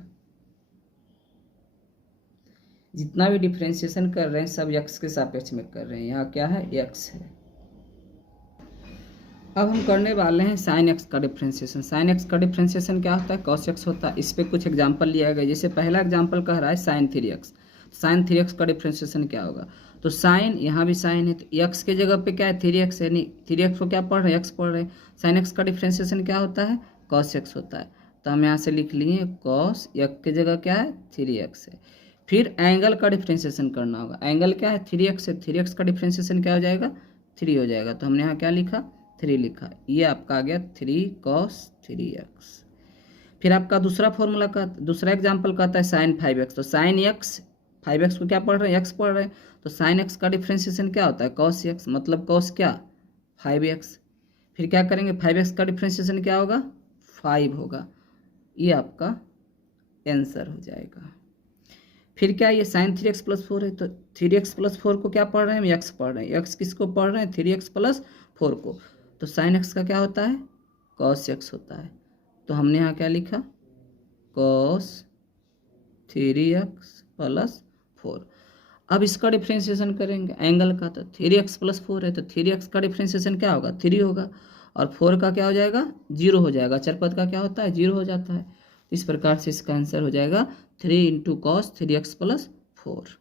जितना भी डिफ्रेंशिएशन कर रहे हैं सब x के सापेक्ष में कर रहे हैं, यहाँ क्या है, x है। अब हम करने वाले हैं साइन x का डिफ्रेंशिएशन। साइन x का डिफ्रेंशिएशन क्या होता है, cos x होता है। इस पर कुछ एग्जाम्पल लिया गया, जैसे पहला एग्जाम्पल कह रहा है साइन 3x। साइन 3x का डिफ्रेंशिएशन क्या होगा, तो साइन, यहाँ भी साइन है तो x के जगह पे क्या है, 3x है, यानी 3x को क्या पढ़ रहे हैं, x पढ़ रहे हैं। साइन x का डिफ्रेंशिएशन क्या होता है, cos x होता है। तो हम यहाँ से लिख लिए cos x के जगह क्या है, 3x है। फिर एंगल का डिफ्रेंशिएशन करना होगा। एंगल क्या है, 3x है, 3x का डिफ्रेंशिएशन क्या हो जाएगा, 3 हो जाएगा। तो हमने यहाँ क्या लिखा, 3 लिखा। ये आपका आ गया 3 cos 3x। फिर आपका दूसरा फॉर्मूला का दूसरा एग्जाम्पल कहता है साइन 5x। तो साइन x, 5x को क्या पढ़ रहे हैं, x पढ़ रहे हैं, तो साइन x का डिफ्रेंशिएशन क्या होता है, cos x, मतलब cos क्या, 5x। फिर क्या करेंगे, 5x का डिफ्रेंशिएशन क्या होगा, 5 होगा। ये आपका आंसर हो जाएगा। फिर क्या, ये साइन 3x प्लस 4 है, तो 3x प्लस 4 को क्या पढ़ रहे हैं, हम x पढ़ रहे हैं। x किसको पढ़ रहे हैं, 3x प्लस 4 को। तो साइन x का क्या होता है, cos x होता है। तो हमने यहाँ क्या लिखा, cos 3x प्लस 4। अब इसका डिफ्रेंशिएशन करेंगे एंगल का, तो 3x प्लस 4 है तो 3x का डिफ्रेंशिएशन क्या होगा, 3 होगा, और 4 का क्या हो जाएगा, 0 हो जाएगा। चरपद का क्या होता है, 0 हो जाता है। इस प्रकार से इसका आंसर हो जाएगा 3 × cos 3x प्लस 4।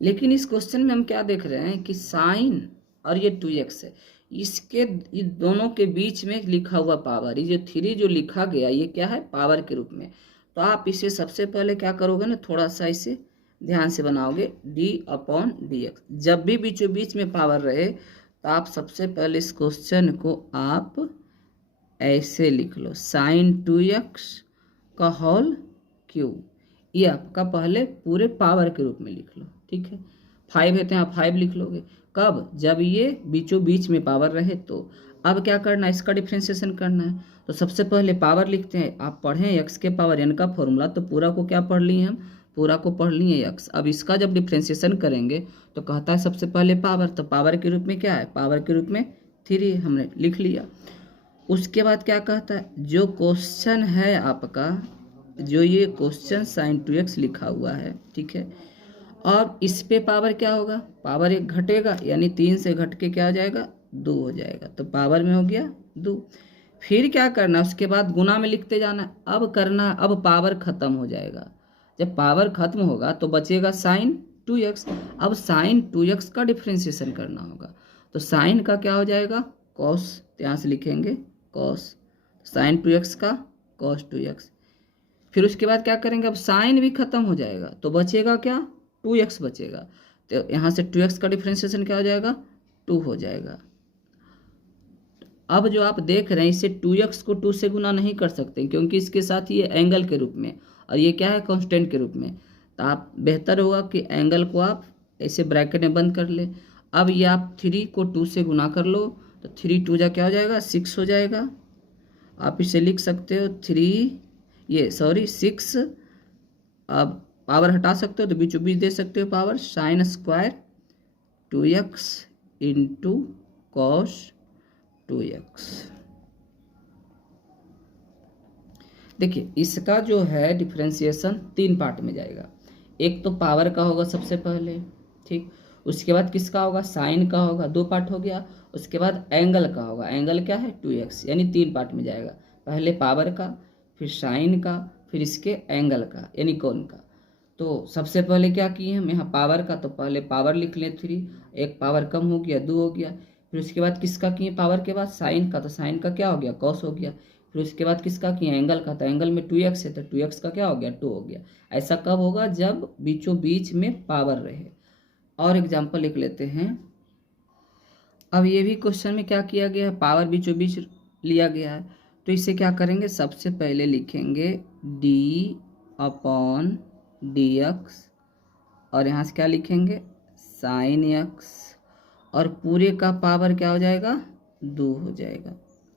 लेकिन इस क्वेश्चन में हम क्या देख रहे हैं कि साइन और ये 2x है, इसके ये दोनों के बीच में लिखा हुआ पावर, ये जो 3 जो लिखा गया ये क्या है, पावर के रूप में। तो आप इसे सबसे पहले क्या करोगे ना, थोड़ा सा इसे ध्यान से बनाओगे, d/dx। जब भी बीचों बीच में पावर रहे तो आप सबसे पहले इस क्वेश्चन को आप ऐसे लिख लो, साइन 2x का होल क्यूब। ये आपका पहले पूरे पावर के रूप में लिख लो, ठीक है। 5 है तो यहाँ 5 लिख लोगे। कब, जब ये बीचों बीच में पावर रहे। तो अब क्या करना है, इसका डिफ्रेंशिएशन करना है। तो सबसे पहले पावर लिखते हैं। आप पढ़ें x के पावर n का फॉर्मूला, तो पूरा को क्या पढ़ लिए हम, पूरा को पढ़ लिए x। अब इसका जब डिफ्रेंशिएशन करेंगे तो कहता है सबसे पहले पावर, तो पावर के रूप में क्या है, पावर के रूप में 3 हमने लिख लिया। उसके बाद क्या कहता है, जो क्वेश्चन है आपका, जो ये क्वेश्चन साइन 2x लिखा हुआ है, ठीक है, और इस पे पावर क्या होगा, पावर 1 घटेगा, यानी 3 से घट के क्या हो जाएगा, 2 हो जाएगा। तो पावर में हो गया 2। फिर क्या करना, उसके बाद गुना में लिखते जाना। अब करना, अब पावर खत्म हो जाएगा। जब पावर खत्म होगा तो बचेगा साइन 2x। अब साइन 2x का डिफ्रेंशिएशन करना होगा। तो साइन का क्या हो जाएगा, कॉस, यहाँ से लिखेंगे कॉस, साइन 2x का कॉस 2x। फिर उसके बाद क्या करेंगे, अब साइन भी खत्म हो जाएगा तो बचेगा क्या, 2x बचेगा। तो यहाँ से 2x का डिफ्रेंशिएशन क्या हो जाएगा, 2 हो जाएगा। अब जो आप देख रहे हैं, इसे 2x को 2 से गुना नहीं कर सकते क्योंकि इसके साथ ये एंगल के रूप में और ये क्या है, कांस्टेंट के रूप में। तो आप बेहतर होगा कि एंगल को आप ऐसे ब्रैकेट में बंद कर ले। अब ये आप 3 को 2 से गुना कर लो, तो 3 2 जा क्या हो जाएगा, 6 हो जाएगा। आप इसे लिख सकते हो 6। अब पावर हटा सकते हो तो बीचों बीच दे सकते हो power, sine square 2x into cos 2x। देखिए इसका जो है डिफ्रेंशिएशन 3 पार्ट में जाएगा। एक तो पावर का होगा सबसे पहले, ठीक, उसके बाद किसका होगा, साइन का होगा, 2 पार्ट हो गया। उसके बाद एंगल का होगा, एंगल क्या है 2x, यानी 3 पार्ट में जाएगा। पहले पावर का, फिर साइन का, फिर इसके एंगल का यानी कोण का। तो सबसे पहले क्या किए हम, यहाँ पावर का, तो पहले पावर लिख लें 3, एक पावर कम हो गया 2 हो गया। फिर उसके बाद किसका किए, पावर के बाद साइन का, तो साइन का क्या हो गया, कॉस हो गया। फिर उसके बाद किसका किया, एंगल का, तो एंगल में 2x है तो 2x का क्या हो गया, 2 हो गया। ऐसा कब होगा, जब बीचों बीच में पावर रहे। और एग्जाम्पल लिख लेते हैं। अब ये भी क्वेश्चन में क्या किया गया है, पावर बीचों बीच लिया गया है, तो इसे क्या करेंगे, सबसे पहले लिखेंगे d/dx और यहाँ से क्या लिखेंगे साइन x, और पूरे का पावर क्या हो जाएगा, 2 हो जाएगा।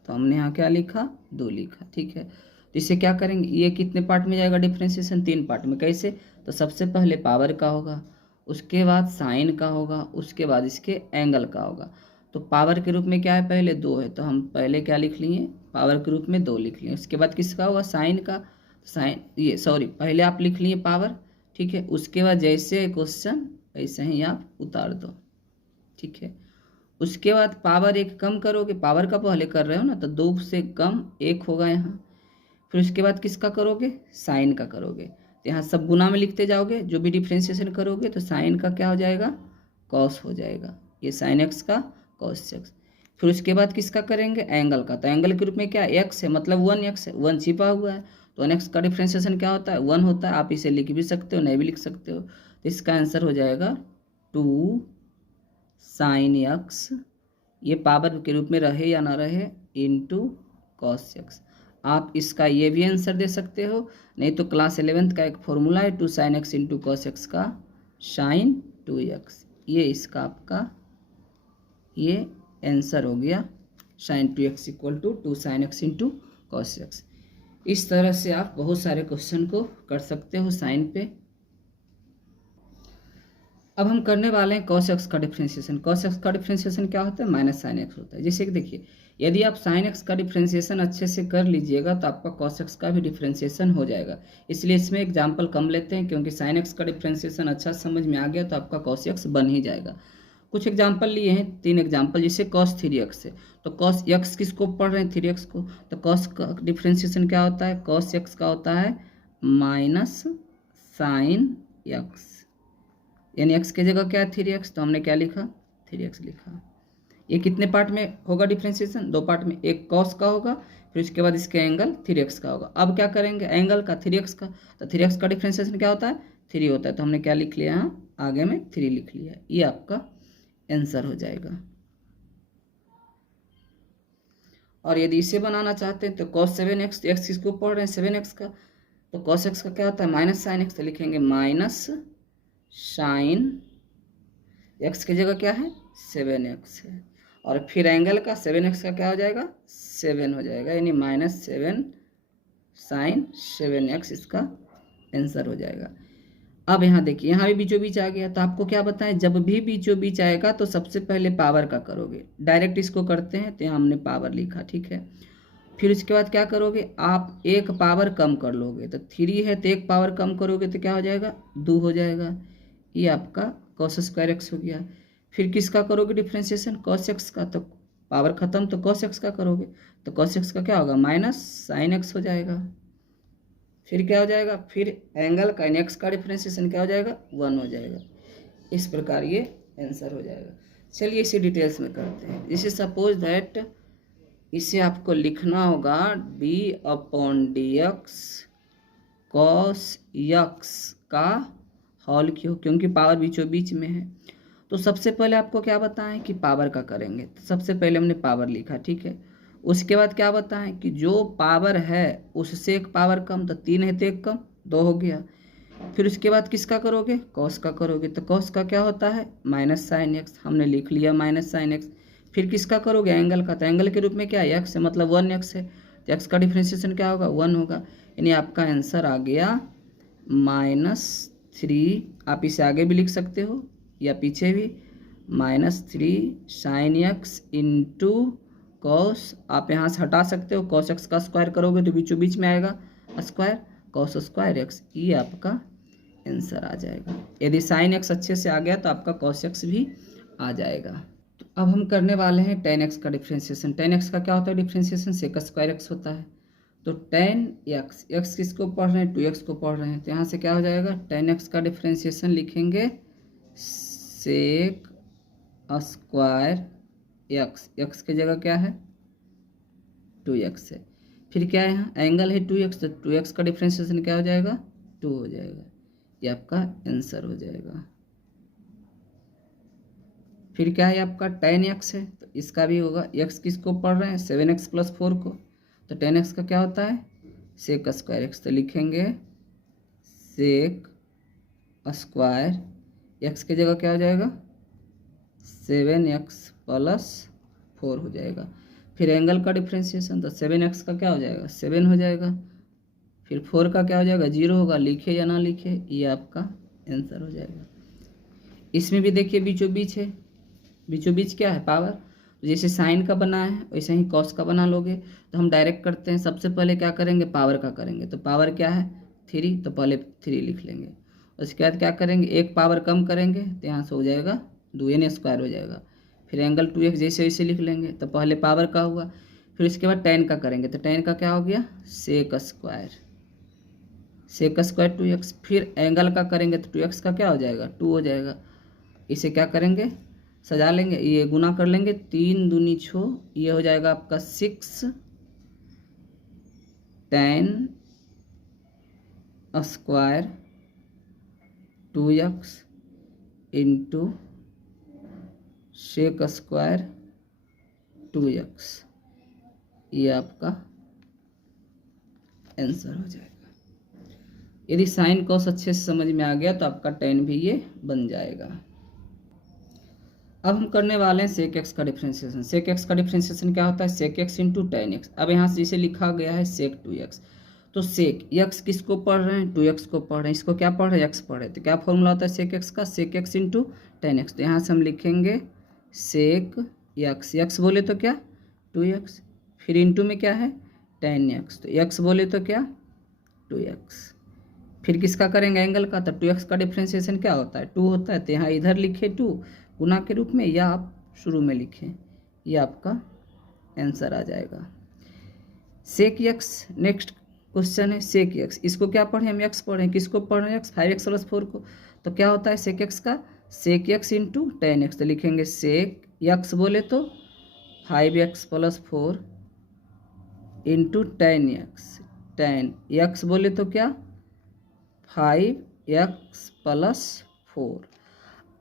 तो हमने यहाँ क्या लिखा, 2 लिखा, ठीक है। तो इसे क्या करेंगे, ये कितने पार्ट में जाएगा डिफ्रेंशिएशन, 3 पार्ट में। कैसे, तो सबसे पहले पावर का होगा, उसके बाद साइन का होगा, उसके बाद इसके एंगल का होगा। तो पावर के रूप में क्या है, पहले 2 है, तो हम पहले क्या लिख लिए, पावर के रूप में 2 लिख लिए। उसके बाद किसका होगा, साइन का, साइन ये सॉरी पहले आप लिख लिए पावर, ठीक है। उसके बाद जैसे क्वेश्चन ऐसे ही आप उतार दो, ठीक है। उसके बाद पावर 1 कम करोगे, पावर का पहले कर रहे हो ना, तो 2 से कम 1 होगा यहाँ। फिर उसके बाद किसका करोगे, साइन का करोगे, तो यहाँ सब गुना में लिखते जाओगे, जो भी डिफ्रेंशिएशन करोगे तो साइन का क्या हो जाएगा, कॉस हो जाएगा, ये साइन एक्स का कॉस एक्स। फिर उसके बाद किसका करेंगे, एंगल का, तो एंगल के रूप में क्या एक्स है, मतलब 1x है, 1 छिपा हुआ है, तो 1x का डिफ्रेंशिएशन क्या होता है, 1 होता है। आप इसे लिख भी सकते हो, नहीं भी लिख सकते हो, तो इसका आंसर हो जाएगा 2 साइन एक्स, ये पावर के रूप में रहे या ना रहे, इंटू कॉस एक्स। आप इसका ये भी आंसर दे सकते हो, नहीं तो क्लास 11th का एक फॉर्मूला है 2 sine x into cos x का साइन 2x, ये इसका आपका ये आंसर हो गया, sine 2x equal to 2 sine x into cos x. इस तरह से आप बहुत सारे क्वेश्चन को कर सकते हो साइन पे। अब हम करने वाले हैं कॉस एक्स का डिफ्रेंशिएशन। कॉस एक्स का डिफ्रेंशिएशन क्या होता है, माइनस साइन एक्स होता है। जैसे कि देखिए, यदि आप साइन एक्स का डिफ्रेंशिएशन अच्छे से कर लीजिएगा तो आपका कॉस एक्स का भी डिफ्रेंशिएशन हो जाएगा। इसलिए इसमें एग्जाम्पल कम लेते हैं, क्योंकि साइन एक्स का डिफ्रेंशिएशन अच्छा समझ में आ गया तो आपका कॉस एक्स बन ही जाएगा। कुछ एग्जाम्पल लिए हैं, 3 एग्जाम्पल, जैसे कॉस 3x है, तो कॉस एक्स किसको पढ़ रहे हैं, 3x को, तो कॉस का डिफ्रेंशिएशन क्या होता है, कॉस एक्स का होता है माइनस साइन एक्स, यानी x की जगह क्या है 3x, तो हमने क्या लिखा 3x लिखा। ये कितने पार्ट में होगा डिफ्रेंशिएशन, 2 पार्ट में, एक कॉस का होगा, फिर उसके बाद इसके एंगल 3x का होगा। अब क्या करेंगे, एंगल का 3x का, तो 3x का डिफ्रेंशिएशन क्या होता है 3 होता है, तो हमने क्या लिख लिया यहाँ आगे में 3 लिख लिया, ये आपका आंसर हो जाएगा। और यदि इसे बनाना चाहते हैं तो cos 7x, एक्स किसको पढ़ रहे हैं 7x का, तो cos x का क्या होता है माइनस साइन एक्स, तो लिखेंगे माइनस साइन x की जगह क्या है 7x है, और फिर एंगल का 7x का क्या हो जाएगा 7 हो जाएगा, यानी माइनस 7 साइन 7x इसका आंसर हो जाएगा। अब यहाँ देखिए, यहाँ भी बीचों बीच आ गया, तो आपको क्या बताएं, जब भी बीचों बीच आएगा तो सबसे पहले पावर का करोगे, डायरेक्ट इसको करते हैं, तो यहाँ हमने पावर लिखा, ठीक है। फिर उसके बाद क्या करोगे, आप एक पावर कम कर लोगे, तो 3 है तो एक पावर कम करोगे तो क्या हो जाएगा 2 हो जाएगा, ये आपका कॉस स्क्वायर एक्स हो गया। फिर किसका करोगे डिफ्रेंशिएशन, कॉस एक्स का, तो पावर खत्म तो कॉस एक्स का करोगे, तो कॉस एक्स का क्या होगा माइनस साइन एक्स हो जाएगा। फिर क्या हो जाएगा, फिर एंगल का एक्स का डिफ्रेंशिएशन क्या हो जाएगा 1 हो जाएगा। इस प्रकार ये आंसर हो जाएगा। चलिए इसे डिटेल्स में करते हैं। जैसे सपोज दैट इसे आपको लिखना होगा d/dx cos x का होल क्यों, क्योंकि पावर बीचों बीच में है। तो सबसे पहले आपको क्या बताएं कि पावर का करेंगे, तो सबसे पहले हमने पावर लिखा, ठीक है। उसके बाद क्या बताएं कि जो पावर है उससे एक पावर कम, तो 3 है तो एक कम 2 हो गया। फिर उसके बाद किसका करोगे कॉस का करोगे, तो कॉस का क्या होता है माइनस साइन एक्स, हमने लिख लिया माइनस साइन एक्स। फिर किसका करोगे एंगल का, तो एंगल के रूप में क्या है एक्स है, मतलब 1x है, तो एक्स का डिफ्रेंशिएशन क्या होगा 1 होगा, यानी आपका आंसर आ गया -3। आप इसे आगे भी लिख सकते हो या पीछे भी, -3 साइन एक्स इंटू कॉस, आप यहाँ से हटा सकते हो, कॉस एक्स का स्क्वायर करोगे तो बीचों बीच में आएगा स्क्वायर, कॉस स्क्वायर एक्स, ये आपका आंसर आ जाएगा। यदि साइन एक्स अच्छे से आ गया तो आपका कॉस एक्स भी आ जाएगा। तो अब हम करने वाले हैं tan x का डिफ्रेंशिएशन। tan x का क्या होता है डिफ्रेंशिएशन, सेक स्क्वायर एक्स होता है। तो tan x, x किसको पढ़ रहे हैं 2x को पढ़ रहे हैं, तो यहाँ से क्या हो जाएगा tan x का डिफ्रेंशिएशन लिखेंगे सेक स्क्वायर एक्स, एक्स की जगह क्या है 2x है। फिर क्या है यहाँ एंगल है 2x, तो 2x का डिफ्रेंशिएशन क्या हो जाएगा 2 हो जाएगा, ये आपका आंसर हो जाएगा। फिर क्या है आपका tan x है, तो इसका भी होगा, x किसको पढ़ रहे हैं 7x + 4 को, तो tan x का क्या होता है sec स्क्वायर x, तो लिखेंगे sec स्क्वायर x की जगह क्या हो जाएगा 7x + 4 हो जाएगा। फिर एंगल का डिफ्रेंशिएशन, तो 7x का क्या हो जाएगा 7 हो जाएगा, फिर 4 का क्या हो जाएगा 0 होगा, लिखे या ना लिखे, ये आपका आंसर हो जाएगा। इसमें भी देखिए बीचों बीच है, बीचों बीच क्या है पावर, तो जैसे साइन का बना है वैसे ही कॉस का बना लोगे, तो हम डायरेक्ट करते हैं, सबसे पहले क्या करेंगे पावर का करेंगे, तो पावर क्या है 3, तो पहले 3 लिख लेंगे, उसके बाद क्या करेंगे एक पावर कम करेंगे, तो यहाँ से हो जाएगा 2n स्क्वायर हो जाएगा। फिर एंगल 2x जैसे वैसे लिख लेंगे, तो पहले पावर का हुआ, फिर उसके बाद tan का करेंगे, तो tan का क्या हो गया sec स्क्वायर 2x, फिर एंगल का करेंगे तो 2x का क्या हो जाएगा 2 हो जाएगा। इसे क्या करेंगे सजा लेंगे, ये गुना कर लेंगे, 3 दूनी 6, ये हो जाएगा आपका 6 tan square 2x into sec square 2x, ये आपका आंसर हो जाएगा। यदि साइन कॉस अच्छे से समझ में आ गया तो आपका tan भी ये बन जाएगा। अब हम करने वाले हैं sec x का डिफ्रेंशिएशन। sec x का डिफ्रेंशिएशन क्या होता है sec x into tan x। अब यहाँ से इसे लिखा गया है sec 2x, तो sec x किसको पढ़ रहे हैं 2x को पढ़ रहे हैं, इसको क्या पढ़ रहे हैं x पढ़ रहे हैं, तो क्या फॉर्मूला होता है sec x का sec x into tan x, तो यहाँ से हम लिखेंगे sec x बोले तो क्या 2x, फिर इंटू में क्या है tan x, तो x बोले तो क्या 2x, फिर किसका करेंगे एंगल का, तो 2x का डिफ्रेंशिएशन क्या होता है 2 होता है, तो यहाँ इधर लिखे 2 गुना के रूप में, या आप शुरू में लिखें, ये आपका आंसर आ जाएगा। sec x नेक्स्ट क्वेश्चन है sec x, इसको क्या पढ़े हम x पढ़े, किसको पढ़ रहे हैं x 5x + 4 को, तो क्या होता है sec x का sec x into tan x, तो लिखेंगे sec x बोले तो 5x + 4 इंटू tan x बोले तो क्या 5x + 4।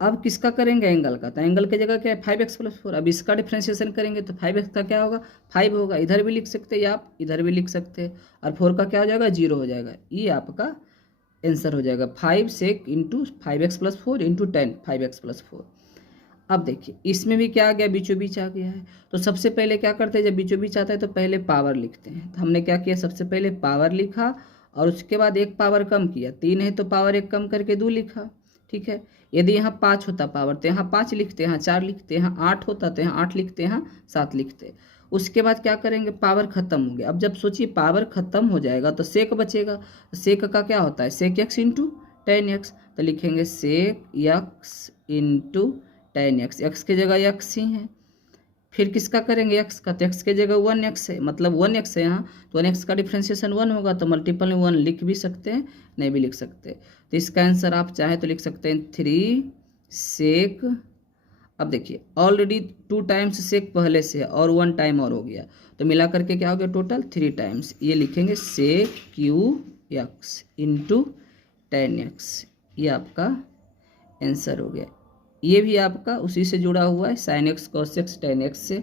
अब किसका करेंगे एंगल का, तो एंगल की जगह क्या है 5x + 4, अब इसका डिफ्रेंशिएशन करेंगे तो 5x का क्या होगा 5 होगा, इधर भी लिख सकते हैं या आप इधर भी लिख सकते हैं, और 4 का क्या हो जाएगा 0 हो जाएगा, ये आपका आंसर हो जाएगा 5 sec into 5x + 4 into tan 5x + 4। अब देखिए इसमें भी क्या आ गया बीचों बीच आ गया है, तो सबसे पहले क्या करते हैं जब बीचों बीच आता है तो पहले पावर लिखते हैं, तो हमने क्या किया सबसे पहले पावर लिखा और उसके बाद एक पावर कम किया, 3 है तो पावर 1 कम करके 2 लिखा, ठीक है। यदि यहाँ 5 होता पावर तो यहाँ 5 लिखते, यहाँ 4 लिखते, यहाँ 8 होता तो यहाँ 8 लिखते, यहाँ 7 लिखते। उसके बाद क्या करेंगे पावर खत्म हो गया, अब जब सोचिए पावर खत्म हो जाएगा तो सेक बचेगा, सेक का क्या होता है sec x into tan x, तो लिखेंगे sec x into tan x, x की जगह x ही है, फिर किसका करेंगे x का, तो x की जगह 1x है, मतलब 1x है यहाँ, तो 1x का डिफ्रेंशिएशन 1 होगा, तो मल्टीपल में 1 लिख भी सकते हैं नहीं भी लिख सकते, तो इसका आंसर आप चाहे तो लिख सकते हैं 3 sec। अब देखिए ऑलरेडी 2 टाइम्स सेक पहले से है और 1 टाइम और हो गया, तो मिला करके क्या हो गया टोटल 3 टाइम्स, ये लिखेंगे sec x into tan x, ये आपका आंसर हो गया। ये भी आपका उसी से जुड़ा हुआ है sin x cos x tan x से।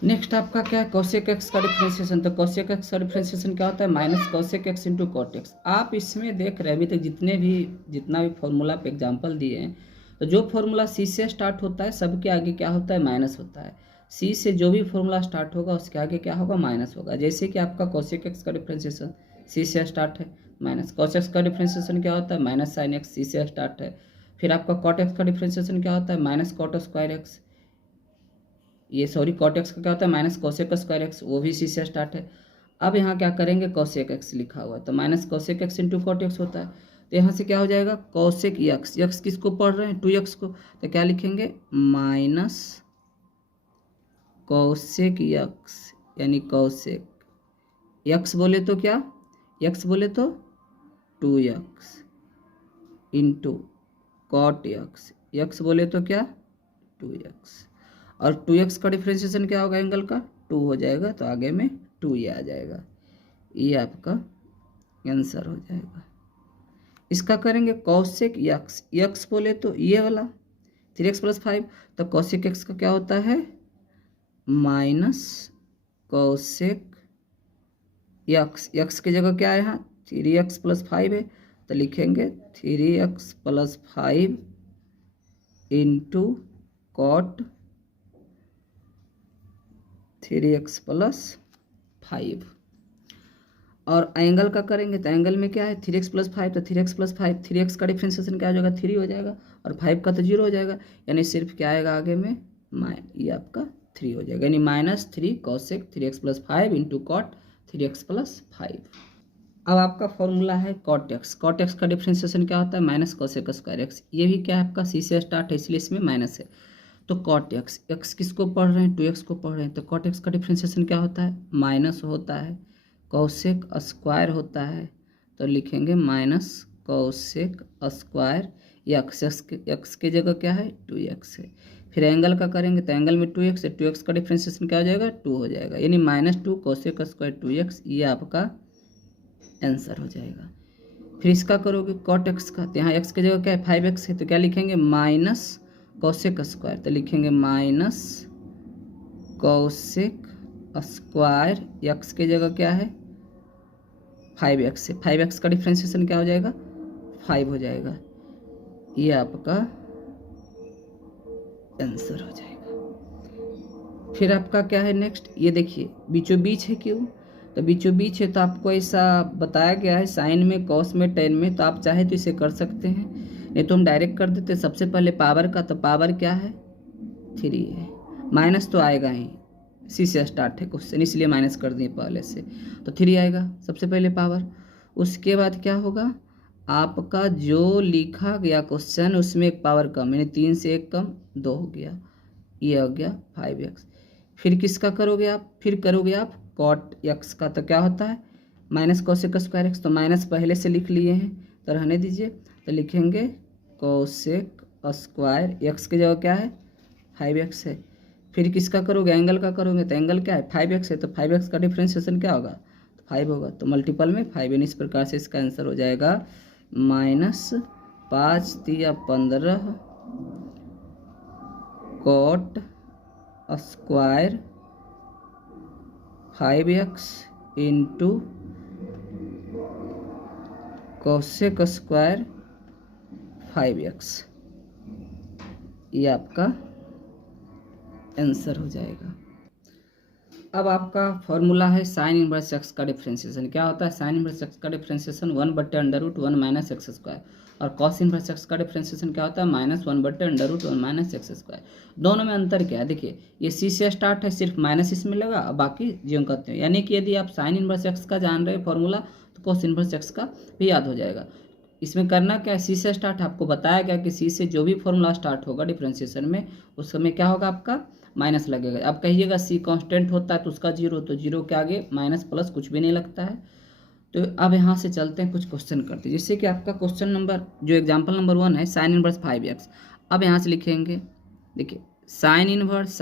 नेक्स्ट आपका क्या है cosec x का डिफ्रेंशिएशन, तो cosec x का डिफ्रेंशिएशन क्या होता है minus cosec x into cot x। आप इसमें देख रहे हैं अभी तक जितना भी फॉर्मूला पे एग्जाम्पल दिए हैं, तो जो फॉर्मूला सी से स्टार्ट होता है सबके आगे क्या होता है माइनस होता है, सी से जो भी फॉर्मूला स्टार्ट होगा उसके आगे क्या होगा माइनस होगा। जैसे कि आपका cosec x का डिफ्रेंशिएशन सी से स्टार्ट है माइनस, cos x का डिफ्रेंशिएशन क्या होता है माइनस sin x सी से स्टार्ट है, फिर आपका cot x का डिफ्रेंशिएशन क्या होता है माइनस cot स्क्वायर x, ये सॉरी cot x का क्या होता है माइनस cosec स्क्वायर x, वो भी सी से स्टार्ट है। अब यहाँ क्या करेंगे cosec x लिखा हुआ है तो minus cosec x into cot x होता है, तो यहाँ से क्या हो जाएगा cosec x, x किसको पढ़ रहे हैं 2x को, तो क्या लिखेंगे माइनस cosec x यानी cosec x बोले तो क्या x बोले तो 2x into cot x, x बोले तो क्या 2x, और 2x का डिफ्रेंशिएशन क्या होगा एंगल का 2 हो जाएगा, तो आगे में 2 ये आ जाएगा। ये आपका आंसर हो जाएगा। इसका करेंगे कॉसेक यक्स, यक्स बोले तो ये वाला 3x + 5, तो कॉसेक एक्स का क्या होता है माइनस कॉसेक यक्स, यक्स की जगह क्या है यहाँ 3x + 5 है, तो लिखेंगे 3x + 5 इंटू कॉट 3x + 5। और एंगल का करेंगे तो एंगल में क्या है 3x + 5, तो 3x + 5 3x का डिफ्रेंशिएशन क्या हो जाएगा 3 हो जाएगा, और 5 का तो 0 हो जाएगा, यानी सिर्फ क्या आएगा आगे में ये आपका 3 हो जाएगा, यानी -3 cosec 3x + 5 into cot 3x + 5। अब आपका फॉर्मूला है कॉट एक्स, कॉट एक्स का डिफ्रेंशिएशन क्या होता है माइनस कॉसेक स्क्वायर एक्स, ये भी क्या है आपका सी से स्टार्ट है इसलिए इसमें माइनस है। तो कॉट एक्स, एक्स किसको पढ़ रहे हैं 2x को पढ़ रहे हैं, तो कॉट एक्स का डिफ्रेंशिएशन क्या होता है माइनस होता है कॉसेक स्क्वायर होता है, तो लिखेंगे minus cosec square x, x की जगह क्या है 2x है। फिर एंगल का करेंगे तो एंगल में 2x है, 2x का डिफ्रेंशिएशन क्या हो जाएगा 2 हो जाएगा, यानी -2 कॉसेक स्क्वायर 2x, ये आपका आंसर हो जाएगा। फिर इसका करोगे कॉट एक्स का, तो यहाँ एक्स की जगह क्या है 5x है, तो क्या लिखेंगे माइनस कॉसेक स्क्वायर, तो लिखेंगे माइनस कॉसेक स्क्वायर एक्स की जगह क्या है 5x है, 5x का डिफ्रेंशिएशन क्या हो जाएगा 5 हो जाएगा, ये आपका आंसर हो जाएगा। फिर आपका क्या है नेक्स्ट, ये देखिए बीचों बीच है क्यों, तो बीचों बीच है तो आपको ऐसा बताया गया है साइन में कॉस में टेन में, तो आप चाहे तो इसे कर सकते हैं, नहीं तो हम डायरेक्ट कर देते सबसे पहले पावर का, तो पावर क्या है 3 है, माइनस तो आएगा ही, सी से स्टार्ट है क्वेश्चन इसलिए माइनस कर दिए पहले से, तो 3 आएगा सबसे पहले पावर। उसके बाद क्या होगा आपका जो लिखा गया क्वेश्चन उसमें एक पावर कम, यानी 3 से 1 कम 2 हो गया, ये हो गया 5x। फिर किसका करोगे आप, फिर करोगे आप कॉट एक्स का, तो क्या होता है माइनस कॉसेक स्क्वायर एक्स, तो माइनस पहले से लिख लिए हैं तो रहने दीजिए, तो लिखेंगे कॉसेक स्क्वायर एक्स की जगह क्या है 5x है। फिर किसका करोगे एंगल का करोगे, तो एंगल क्या है 5x है, तो 5x का डिफ्रेंशिएशन क्या होगा 5 होगा, तो मल्टीपल में 5, यानी इस प्रकार से इसका आंसर हो जाएगा -5 × 15 cot square 5x into cosec square 5x, ये आपका आंसर हो जाएगा। अब आपका फॉर्मूला है साइन इनवर्स एक्स का डिफ्रेंशिएशन, क्या होता है साइन इनवर्स एक्स का डिफ्रेंशिएशन 1/√1 - x², और कॉस इनवर्स एक्स का डिफ्रेंशिएशन क्या होता है -1/√1 - x²। दोनों में अंतर क्या है देखिए, ये सी से स्टार्ट है सिर्फ माइनस इसमें लगा, बाकी जो करते हैं, यानी कि यदि आप साइन इनवर्स एक्स का जान रहे फॉर्मूला तो कॉस इनवर्स एक्स का भी याद हो जाएगा। इसमें करना क्या है सी से स्टार्ट, आपको बताया गया कि सी से जो भी फॉर्मूला स्टार्ट होगा डिफ्रेंशिएशन में उस समय क्या होगा आपका माइनस लगेगा। अब कहिएगा सी कांस्टेंट होता है तो उसका 0, तो 0 के आगे माइनस प्लस कुछ भी नहीं लगता है। तो अब यहाँ से चलते हैं कुछ क्वेश्चन करते हैं, जैसे कि आपका क्वेश्चन नंबर जो एग्जाम्पल नंबर 1 है साइन इनवर्स 5x। अब यहाँ से लिखेंगे देखिए साइन इनवर्स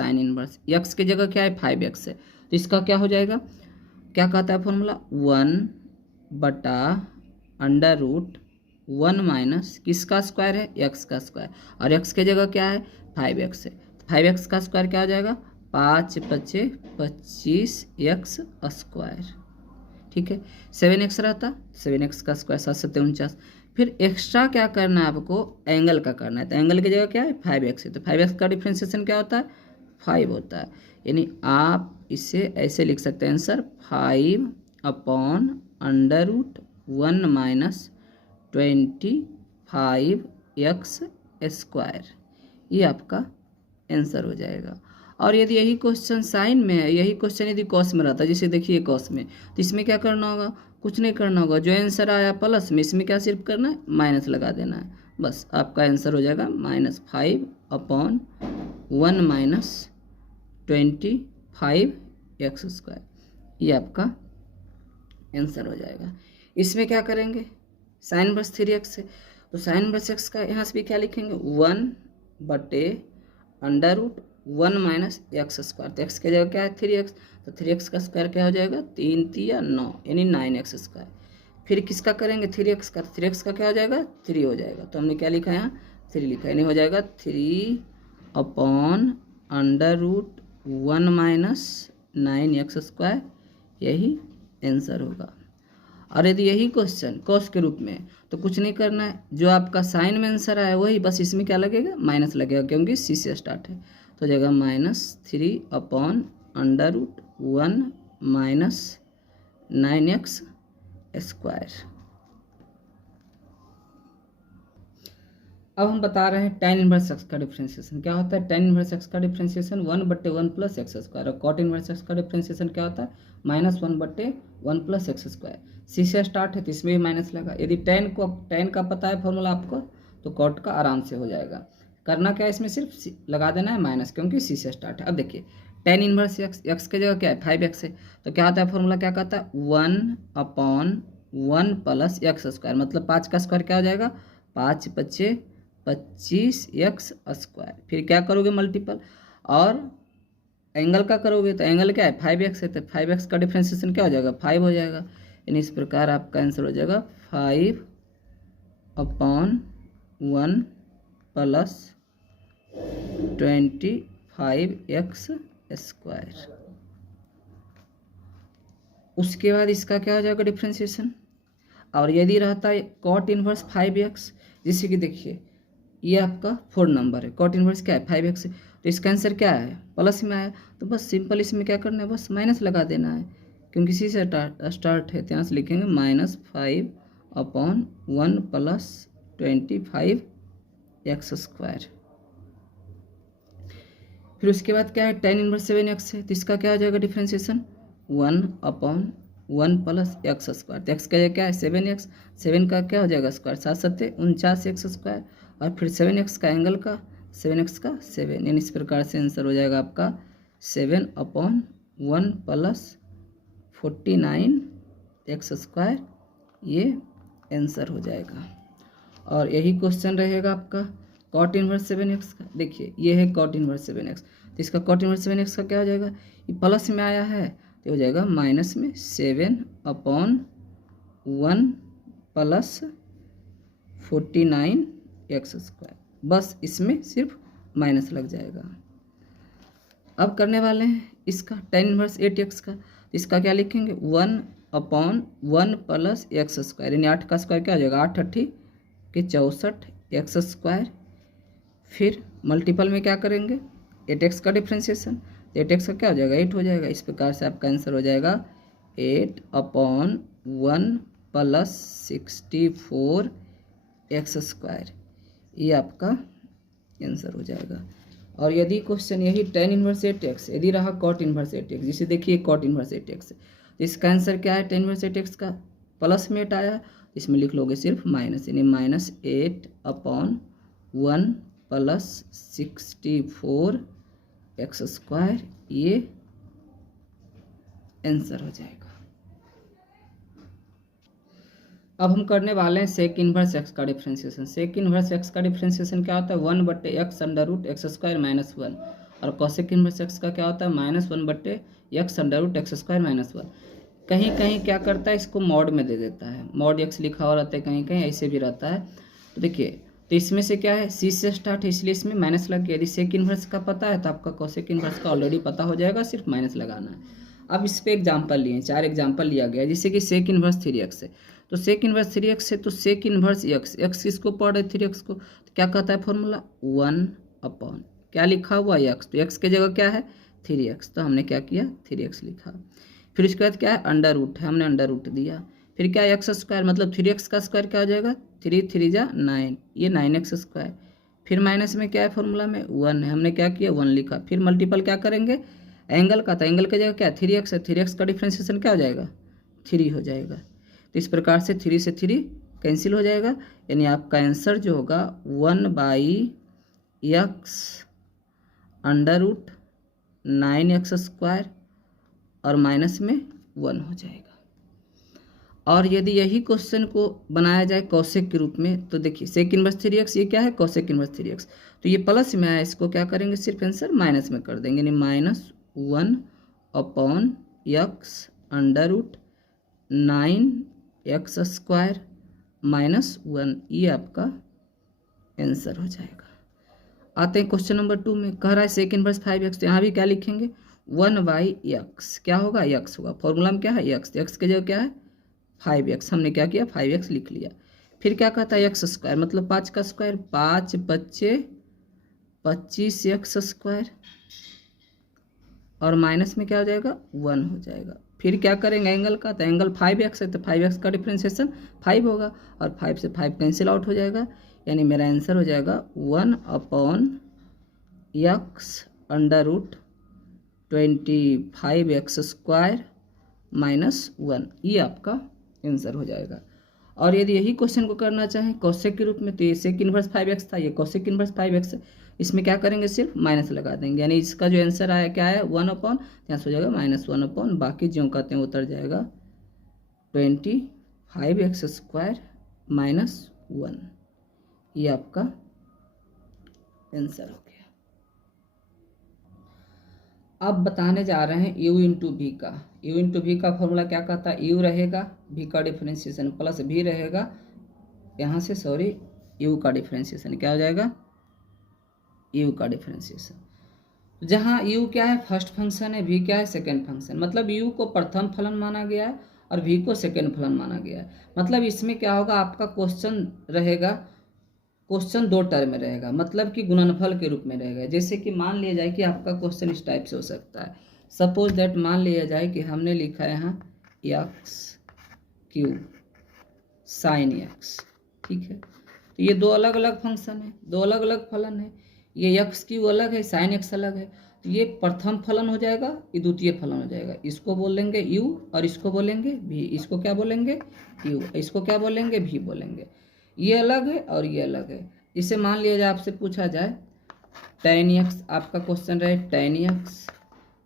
एक्स की जगह क्या है 5x है, तो इसका क्या हो जाएगा, क्या कहता है फॉर्मूला 1/√1 माइनस किसका स्क्वायर है एक्स का स्क्वायर, और एक्स की जगह क्या है 5x है, 5x का स्क्वायर क्या हो जाएगा 5 × 5 = 25x², ठीक है। 7x रहता 7x का स्क्वायर 7 × 7 = 49। फिर एक्स्ट्रा क्या करना है आपको एंगल का करना है, तो एंगल की जगह क्या है 5x है, तो 5x का डिफ्रेंशिएशन क्या होता है 5 होता है, यानी आप इसे ऐसे लिख सकते हैं आंसर 5/√1 - 25x², ये आपका आंसर हो जाएगा। और यदि यही क्वेश्चन साइन में है, यही क्वेश्चन यदि कॉस में रहता है, जैसे देखिए कॉस में, तो इसमें क्या करना होगा कुछ नहीं करना होगा, जो आंसर आया प्लस में इसमें क्या सिर्फ करना है माइनस लगा देना है, बस आपका आंसर हो जाएगा -5/1 - 25x², ये आपका आंसर हो जाएगा। इसमें क्या करेंगे साइन इनवर्स 3x है, तो साइन इनवर्स x का यहाँ से भी क्या लिखेंगे 1/√1 1 माइनस एक्स स्क्वायर, तो एक्स की जगह क्या है 3x, तो 3x का स्क्वायर क्या हो जाएगा 3 तिया 9 यानी 9x स्क्वायर। फिर किसका करेंगे 3x का, 3x का क्या हो जाएगा 3 हो जाएगा, तो हमने क्या लिखा है यहाँ 3 लिखा है, यानी हो जाएगा 3 upon under root 1 minus 9x square, यही आंसर होगा। और यदि यही क्वेश्चन कॉस के रूप में तो कुछ नहीं करना है, जो आपका साइन में आंसर आया वही, बस इसमें क्या लगेगा माइनस लगेगा क्योंकि सी से स्टार्ट है, तो हो जाएगा -3 upon under root 1 minus 9x square. अब हम बता रहे हैं tan इनवर्स एक्स का डिफ्रेंशिएशन क्या होता है। tan इनवर्स एक्स का डिफ्रेंशिएशन 1/1 प्लस एक्स स्क्वायर, और cot इनवर्स एक्स का डिफ्रेंशिएशन क्या होता है -1/1 प्लस एक्स स्क्वायर। सी से स्टार्ट है तो इसमें भी माइनस लगा। यदि tan का पता है फॉर्मूला आपको, तो cot का आराम से हो जाएगा। करना क्या है, इसमें सिर्फ लगा देना है माइनस, क्योंकि सी से स्टार्ट है। अब देखिए tan इनवर्स एक्स की जगह क्या है 5x है, तो क्या होता है फॉर्मूला, क्या कहता है 1/1 प्लस एक्स स्क्वायर, मतलब 5 का स्क्वायर क्या हो जाएगा 5 × 5 = 25x स्क्वायर। फिर क्या करोगे मल्टीपल, और एंगल का करोगे तो एंगल क्या है 5x है, तो 5x का डिफ्रेंशिएशन क्या हो जाएगा 5 हो जाएगा, यानी इस प्रकार आपका आंसर हो जाएगा 5/1 प्लस 25x स्क्वायर। उसके बाद इसका क्या हो जाएगा डिफ्रेंशिएशन, और यदि रहता है cot इनवर्स 5x, जिससे कि देखिए ये आपका 4 नंबर है, cot इनवर्स क्या है 5x है, तो इसका आंसर क्या है प्लस में आया, तो बस सिंपल इसमें क्या करना है बस माइनस लगा देना है, क्योंकि इसी से स्टार्ट है, तो यहाँ से लिखेंगे -5/1 प्लस 25x स्क्वायर। फिर उसके बाद क्या है tan इनवर्स 7x है, तो इसका क्या हो जाएगा डिफ्रेंशिएशन 1/1 प्लस एक्स स्क्वायर, तो एक्स का जगह क्या है 7x, 7 का क्या हो जाएगा स्क्वायर 7 × 7 = 49x स्क्वायर, और फिर 7x का एंगल का 7x का 7, यानी इस प्रकार से आंसर हो जाएगा आपका 7/1 प्लस 49x स्क्वायर, ये आंसर हो जाएगा। और यही क्वेश्चन रहेगा आपका cot इनवर्स 7x का। देखिए ये है cot इनवर्स 7x, तो इसका cot इनवर्स 7x का क्या हो जाएगा, ये प्लस में आया है तो हो जाएगा माइनस में 7/1 प्लस 49x स्क्वायर, बस इसमें सिर्फ माइनस लग जाएगा। अब करने वाले हैं इसका tan इनवर्स 8x का, इसका क्या लिखेंगे 1/1 प्लस एक्स स्क्वायर, यानी 8 का स्क्वायर क्या हो जाएगा 8 × 8 = 64x स्क्वायर। फिर मल्टीपल में क्या करेंगे 8x का डिफ्रेंशिएशन, तो 8x का क्या हो जाएगा 8 हो जाएगा। इस प्रकार से आपका आंसर हो जाएगा 8/1 प्लस 64x स्क्वायर, ये आपका आंसर हो जाएगा। और यदि क्वेश्चन यही tan इनवर्स 8x, यदि रहा cot इनवर्स 8x, जिसे देखिए cot इनवर्स 8x, तो इसका आंसर क्या है tan इनवर्स 8x का प्लस में 8 आया, इसमें लिख लोगे सिर्फ माइनस, यानी -8/1 प्लस 64x स्क्वायर, ये आंसर हो जाएगा। अब हम करने वाले हैं सेक इनवर्स एक्स का डिफ्रेंशिएशन। सेक इनवर्स एक्स का डिफ्रेंशिएशन क्या होता है 1/x under root x square -1, और कोसेक इनवर्स एक्स का क्या होता है -1/x under root x square -1। कहीं कहीं क्या करता है इसको मॉड में दे देता है, मॉड x लिखा हुआ रहता है, कहीं कहीं ऐसे भी रहता है। तो देखिए तो इसमें से क्या है सी से स्टार्ट है, इसलिए इसमें माइनस लग गया। यदि सेक इनवर्स का पता है तो आपका कोसेक इनवर्स का ऑलरेडी पता हो जाएगा, सिर्फ माइनस लगाना है। अब इस पर एग्जाम्पल लिए 4 एग्जाम्पल लिया गया, जैसे कि सेक इनवर्स 3x है, तो सेक इनवर्स 3x है तो सेक इनवर्स x किसको पढ़ रहे 3x को, तो क्या कहता है फॉर्मूला 1/ क्या लिखा हुआ x, तो x की जगह क्या है 3x, तो हमने क्या किया 3x लिखा। फिर उसके बाद क्या है अंडर रूट है, हमने अंडर रूट दिया। फिर क्या है एक्स स्क्वायर, मतलब 3x का स्क्वायर क्या हो जाएगा 3 × 3 = 9, ये 9x स्क्वायर। फिर माइनस में क्या है फॉर्मूला में 1 है, हमने क्या किया 1 लिखा। फिर मल्टीपल क्या करेंगे एंगल का, तो एंगल की जगह क्या 3x है, 3x का डिफ्रेंशिएशन क्या हो जाएगा 3 हो जाएगा। तो इस प्रकार से 3 से 3 कैंसिल हो जाएगा, यानी आपका आंसर जो होगा 1/x under root 9x square और माइनस में 1 हो जाएगा। और यदि यही क्वेश्चन को बनाया जाए कॉसेक के रूप में, तो देखिए सेक इनवर्स 3x, ये क्या है कॉसेक इनवर्स 3x, तो ये प्लस में आया, इसको क्या करेंगे सिर्फ आंसर माइनस में कर देंगे, यानी -1/x अंडर रूट 9x² -1, ये आपका आंसर हो जाएगा। आते हैं क्वेश्चन नंबर 2 में, कह रहा है सेक इनवर्स 5x, तो यहाँ भी क्या लिखेंगे 1/x, क्या होगा x होगा, फॉर्मूला में क्या है x के जगह क्या है 5x, हमने क्या किया 5x लिख लिया। फिर क्या कहता है x², मतलब 5 का स्क्वायर, 5 बच्चे 25x², और माइनस में क्या हो जाएगा 1 हो जाएगा। फिर क्या करेंगे एंगल का, तो एंगल 5x है, तो 5x का डिफ्रेंशिएशन 5 होगा, और 5 से 5 कैंसिल आउट हो जाएगा, यानी मेरा आंसर हो जाएगा 1/x अंडर रूट 25x² -1, ये आपका आंसर हो जाएगा। और यदि यही क्वेश्चन को करना चाहें कॉसेक के रूप में, तो ये सेक इनवर्स 5x था, ये कॉसेक इनवर्स 5x है, इसमें क्या करेंगे सिर्फ माइनस लगा देंगे, यानी इसका जो आंसर आया क्या है 1/, यहाँ से हो जाएगा -1/, बाकी जो कहते हैं उतर जाएगा 25x² -1, ये आपका आंसर हो गया। अब बताने जा रहे हैं u इंटू वी का। u इंटू वी का फॉर्मूला क्या कहता है, u रहेगा v का डिफ्रेंशिएशन प्लस v रहेगा, यहाँ से सॉरी u का डिफ्रेंशिएशन क्या हो जाएगा u का डिफ्रेंशिएशन। जहाँ u क्या है फर्स्ट फंक्शन है, v क्या है सेकेंड फंक्शन, मतलब u को प्रथम फलन माना गया है और v को सेकेंड फलन माना गया है। मतलब इसमें क्या होगा, आपका क्वेश्चन रहेगा, क्वेश्चन 2 टर्म में रहेगा, मतलब कि गुणनफल के रूप में रहेगा। जैसे कि मान लिया जाए कि आपका क्वेश्चन इस टाइप से हो सकता है, सपोज दैट मान लिया जाए कि हमने लिखा है यहाँ x³ sin x, ठीक है, तो ये 2 अलग अलग फंक्शन है, 2 अलग अलग फलन है, ये x³ अलग है sin x अलग है, तो ये प्रथम फलन हो जाएगा, ये द्वितीय फलन हो जाएगा। इसको बोलेंगे u और इसको बोलेंगे v, इसको क्या बोलेंगे u, इसको क्या बोलेंगे v बोलेंगे। ये अलग है और ये अलग है। इसे मान लिया जाए आपसे पूछा जाए tan x, आपका क्वेश्चन रहे tan x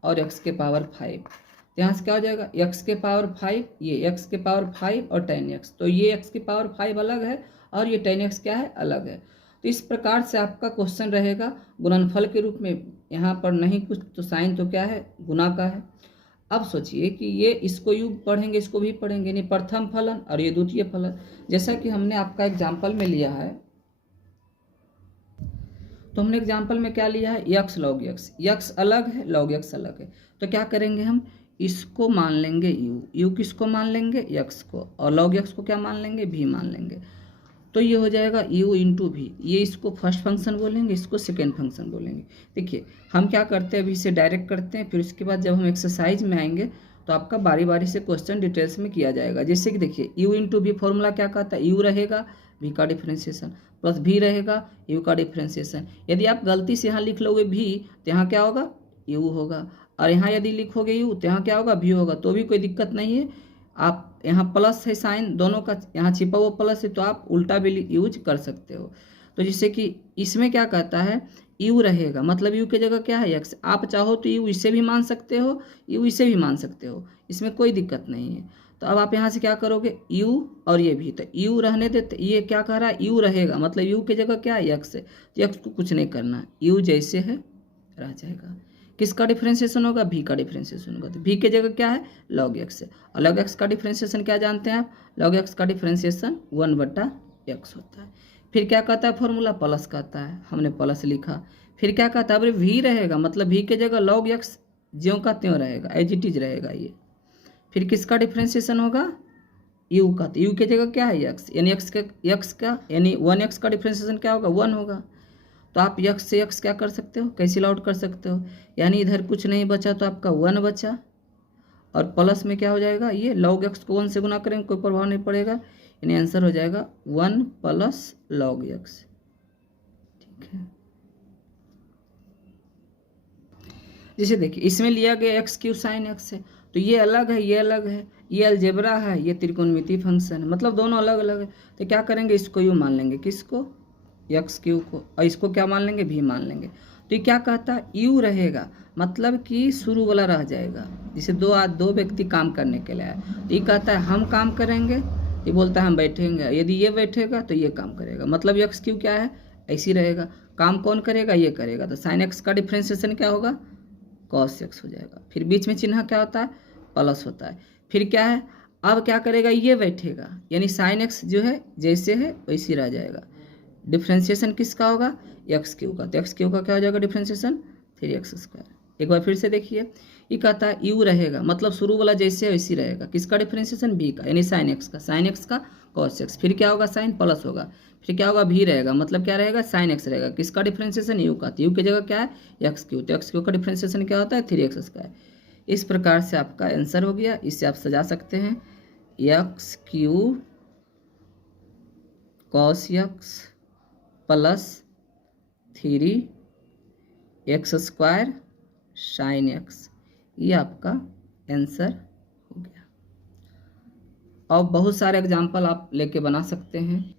और x के पावर 5, तो यहाँ से क्या हो जाएगा x के पावर 5, ये x के पावर 5 और tan x, तो ये x के पावर 5 अलग है और ये tan x क्या है अलग है। तो इस प्रकार से आपका क्वेश्चन रहेगा गुणनफल के रूप में, यहाँ पर नहीं कुछ तो साइन तो क्या है गुना का है। अब सोचिए कि ये इसको यू पढ़ेंगे इसको भी पढ़ेंगे, यानी प्रथम फलन और ये द्वितीय फलन। जैसा कि हमने आपका एग्जाम्पल में लिया है, तो हमने एग्जाम्पल में क्या लिया है x log x, x अलग है log x अलग है, तो क्या करेंगे हम इसको मान लेंगे u किसको मान लेंगे x को, और log x को क्या मान लेंगे v मान लेंगे, तो ये हो जाएगा u इंटू वी। ये इसको फर्स्ट फंक्शन बोलेंगे, इसको सेकेंड फंक्शन बोलेंगे। देखिए हम क्या करते हैं, अभी इसे डायरेक्ट करते हैं, फिर उसके बाद जब हम एक्सरसाइज में आएंगे तो आपका बारी बारी से क्वेश्चन डिटेल्स में किया जाएगा। जैसे कि देखिए u इंटू वी फॉर्मूला क्या कहता है, u रहेगा v का डिफ्रेंशिएशन प्लस v रहेगा u का डिफ्रेंशिएशन। यदि आप गलती से यहाँ लिख लोगे v तो यहाँ क्या होगा u होगा, और यहाँ यदि लिखोगे u तो यहाँ क्या होगा v होगा, तो भी कोई दिक्कत नहीं है। आप यहाँ प्लस है साइन दोनों का, यहाँ छिपा हुआ प्लस है, तो आप उल्टा भी यूज कर सकते हो। तो जैसे कि इसमें क्या कहता है u रहेगा, मतलब u की जगह क्या है x, आप चाहो तो u इसे भी मान सकते हो, u इसे भी मान सकते हो, इसमें कोई दिक्कत नहीं है। तो अब आप यहाँ से क्या करोगे u और ये भी, तो u रहने देते, ये क्या कह रहा है u रहेगा, मतलब u की जगह क्या है x है, तो x को कुछ नहीं करना है, u जैसे है रह जाएगा। किसका डिफ्रेंशिएशन होगा, v का डिफ्रेंशिएशन होगा, तो v की जगह क्या है log x है, और log x का डिफ्रेंशिएशन क्या जानते हैं आप, log x का डिफ्रेंशिएशन 1/x होता है। फिर क्या कहता है फॉर्मूला प्लस कहता है, हमने प्लस लिखा। फिर क्या कहता है, अरे v रहेगा, मतलब v की जगह log x ज्यों का त्यों रहेगा, एज इट इज रहेगा ये। फिर किसका डिफ्रेंशिएशन होगा u का, तो u की जगह क्या है x, यानी x का यानी 1x का डिफ्रेंशिएशन क्या होगा 1 होगा। तो आप x से x क्या कर सकते हो, कैंसिल आउट कर सकते हो, यानी इधर कुछ नहीं बचा तो आपका 1 बचा, और प्लस में क्या हो जाएगा, ये log x को 1 से गुना करेंगे कोई प्रभाव नहीं पड़ेगा, यानी आंसर हो जाएगा 1 + log x। ठीक है, जैसे देखिए इसमें लिया गया x³ sin x है, तो ये अलग है ये अलग है, ये अलजेब्रा है ये त्रिकोणमितीय फंक्शन है, मतलब दोनों अलग अलग है। तो क्या करेंगे इसको u मान लेंगे, किसको x³ को, और इसको क्या मान लेंगे v मान लेंगे। तो ये क्या कहता है, यू रहेगा, मतलब कि शुरू वाला रह जाएगा। जैसे दो व्यक्ति काम करने के लिए आए, तो ये कहता है हम काम करेंगे, ये बोलता है हम बैठेंगे, यदि ये बैठेगा तो ये काम करेगा, मतलब एक्स क्यू क्या है, ऐसी रहेगा। काम कौन करेगा, ये करेगा, तो साइन एक्स का डिफ्रेंसिएशन क्या होगा, कॉस एक्स हो जाएगा। फिर बीच में चिन्ह क्या होता है, प्लस होता है। फिर क्या है, अब क्या करेगा, ये बैठेगा, यानी साइन एक्स जो है जैसे है वैसी रह जाएगा। डिफ्रेंसिएशन किसका होगा, एक्स क्यू का, तो एक्स क्यू का क्या हो जाएगा डिफ्रेंसिएशन, 3x²। एक बार फिर से देखिए, ये कहता है यू रहेगा, मतलब शुरू वाला जैसे है वैसी रहेगा, किसका डिफ्रेंसिएशन, भी का, यानी साइन एक्स का, साइन एक्स का कॉस एक्स। फिर क्या होगा, साइन प्लस होगा, फिर क्या होगा, भी रहेगा, मतलब क्या रहेगा, साइन एक्स रहेगा, किसका डिफ्रेंसिएशन, यू का, तो यू की जगह क्या है, एक्स क्यू, तो एक्स क्यू का डिफ्रेंसिएशन क्या होता है, 3x²। इस प्रकार से आपका आंसर हो गया। इससे आप सजा सकते हैं x Q cos x plus 3x² sine x, ये आपका आंसर हो गया। और बहुत सारे एग्जाम्पल आप लेके बना सकते हैं।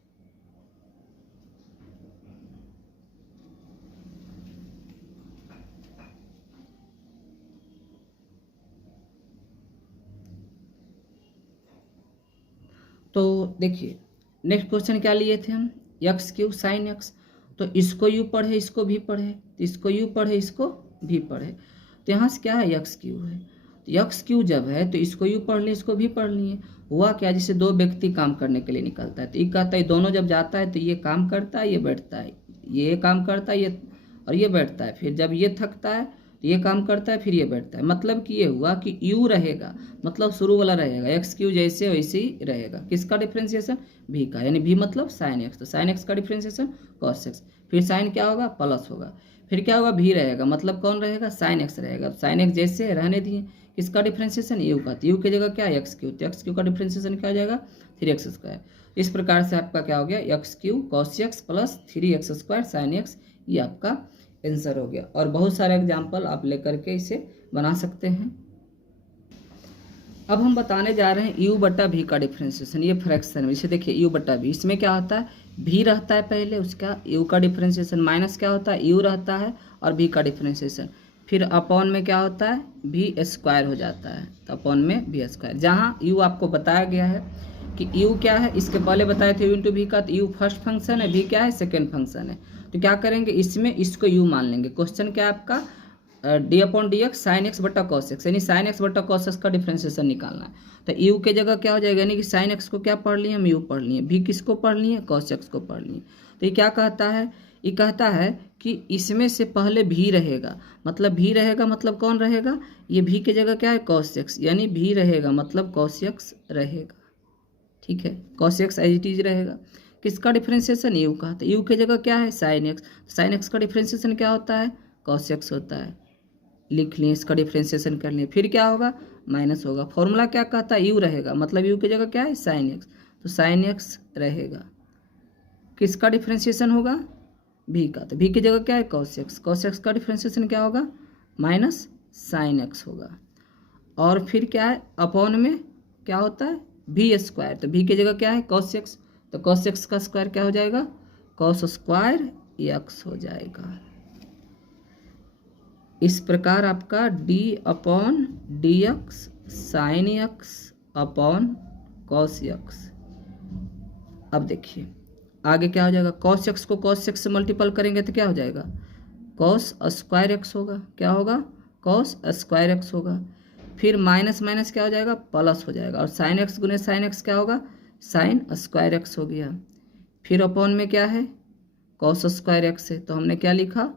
तो देखिए नेक्स्ट क्वेश्चन क्या लिए थे हम, एक्स क्यू साइन एक्स, तो इसको यू पढ़े इसको भी पढ़े, तो इसको यू पढ़े इसको भी पढ़े, तो यहाँ से क्या है, एक्स क्यू है, तो एक्स क्यू जब है तो इसको यू पढ़ लिए इसको भी पढ़ लिए। हुआ क्या, जैसे दो व्यक्ति काम करने के लिए निकलता है, तो ये कहता है दोनों जब जाता है तो ये काम करता है ये बैठता है, ये काम करता है ये और ये बैठता है, फिर जब ये थकता है तो ये काम करता है फिर ये बैठता है, मतलब कि ये हुआ कि यू रहेगा, मतलब शुरू वाला रहेगा, एक्स क्यू जैसे वैसे ही रहेगा, किसका डिफ्रेंसिएशन, भी का, यानी भी मतलब साइन एक्स, तो साइन एक्स का डिफ्रेंसिएशन कॉस एक्स, फिर साइन क्या होगा, प्लस होगा, फिर क्या होगा, भी रहेगा, मतलब कौन रहेगा, साइन एक्स रहेगा, साइन एक्स जैसे रहने दिए, किसका डिफ्रेंसिएशन, यू का, तो यू की जगह क्या है, एक्स क्यू, तो एक्स क्यू का डिफ्रेंसिएशन क्या हो जाएगा, 3x²। इस प्रकार से आपका क्या हो गया, x Q cos x plus 3x² sine x, ये आपका आंसर हो गया। और बहुत सारे एग्जाम्पल आप लेकर के इसे बना सकते हैं। अब हम बताने जा रहे हैं यू बटा भी का डिफ्रेंसिएशन, ये फ्रैक्शन में, इसे देखिए यू बटा भी, इसमें क्या होता है, भी रहता है पहले, उसका यू का डिफ्रेंसिएशन, माइनस क्या होता है, यू रहता है और भी का डिफ्रेंसिएशन, फिर अपॉन में क्या होता है, भी स्क्वायर हो जाता है, तो अपॉन में भी स्क्वायर। जहाँ यू आपको बताया गया है कि यू क्या है, इसके पहले बताए थे यू इंटू भी का, तो यू फर्स्ट फंक्शन है, भी क्या है, सेकेंड फंक्शन है, तो क्या करेंगे, इसमें इसको यू मान लेंगे। क्वेश्चन क्या है आपका, d/dx साइन एक्स बटा कॉस एक्स, यानी साइन एक्स बटा कॉस एक्स का डिफ्रेंसिएशन निकालना है, तो यू के जगह क्या हो जाएगा, यानी कि साइन एक्स को क्या पढ़ लिए हम, यू पढ़ लिए, भी किसको पढ़ लिए, कॉस एक्स को पढ़ लिए। तो ये क्या कहता है, ये कहता है कि इसमें से पहले भी रहेगा, मतलब भी रहेगा मतलब कौन रहेगा, ये भी के जगह क्या है, कॉस एक्स, यानी भी रहेगा मतलब कॉस एक्स रहेगा, ठीक है, cos x as it is रहेगा, किसका डिफ्रेंसिएशन, यू का, तो यू के जगह क्या है, साइन एक्स, साइन एक्स का डिफ्रेंसिएशन क्या होता है, कॉस एक्स होता है, लिख लिए, इसका डिफ्रेंसिएशन कर लिए, फिर क्या होगा, माइनस होगा। फॉर्मूला क्या कहता है, यू रहेगा, मतलब यू की जगह क्या है, साइन एक्स, तो साइन एक्स रहेगा, किसका डिफ्रेंसिएशन होगा, भी का, तो भी की जगह क्या है, कॉस एक्स, कॉस एक्स का डिफ्रेंसिएशन क्या होगा, माइनस साइन एक्स होगा, और फिर क्या है, अपॉन में क्या होता है, भी स्क्वायर, तो भी की जगह क्या है, कॉस एक्स, तो कॉस एक्स का स्क्वायर क्या हो जाएगा, कॉस स्क्वायर एक्स हो जाएगा। इस प्रकार आपका d/dx sine x upon cos x. अब देखिए आगे क्या हो जाएगा, कॉस एक्स को कॉस एक्स से मल्टीपल करेंगे तो क्या हो जाएगा, कॉस स्क्वायर एक्स होगा, क्या होगा, कॉस स्क्वायर एक्स होगा, फिर माइनस माइनस क्या हो जाएगा, प्लस हो जाएगा, और साइन एक्स गुने साइन एक्स क्या होगा, साइन स्क्वायर एक्स हो गया, फिर अपॉन में क्या है, कॉस स्क्वायर एक्स है, तो हमने क्या लिखा,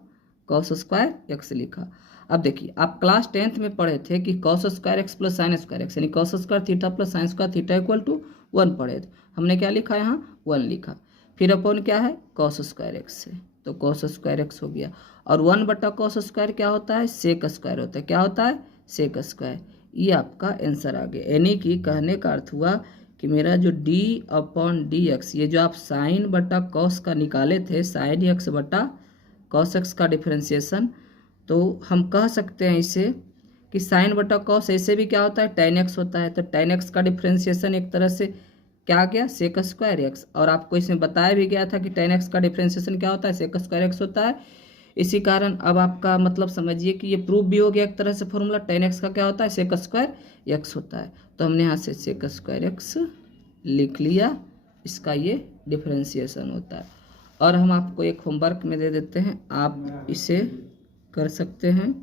कॉस स्क्वायर एक्स लिखा। अब देखिए आप क्लास 10th में पढ़े थे कि cos square x plus sine square x, यानी cos square theta plus sine square theta equal to 1 पढ़े थे, हमने क्या लिखा यहाँ 1 लिखा, फिर अपॉन क्या है, कॉस स्क्वायर एक्स से, तो कॉस स्क्वायर एक्स हो गया, और 1 बटा कॉस स्क्वायर क्या होता है, सेक स्क्वायर होता है, क्या होता है, सेक स्क्वायर। ये आपका आंसर आ गया, यानी कि कहने का अर्थ हुआ कि मेरा जो d/dx, ये जो आप साइन बटा कॉस का निकाले थे, साइन एक्स बटा कॉस एक्स का डिफ्रेंसिएशन, तो हम कह सकते हैं इसे कि साइन बटा कॉस ऐसे भी क्या होता है, tan एक्स होता है, तो tan एक्स का डिफ्रेंसिएशन एक तरह से क्या आ गया, सेक स्क्वायर एक्स, और आपको इसमें बताया भी गया था कि tan एक्स का डिफ्रेंसिएशन क्या होता है, सेक स्क्वायर एक्स होता है। इसी कारण अब आपका मतलब समझिए कि ये प्रूफ भी हो गया एक तरह से फॉर्मूला। 10x का क्या होता है, सेक स्क्वायर x होता है। तो हमने यहाँ से सेक स्क्वायर x लिख लिया, इसका ये डिफरेंशिएशन होता है। और हम आपको एक होमवर्क में दे देते हैं, आप इसे कर सकते हैं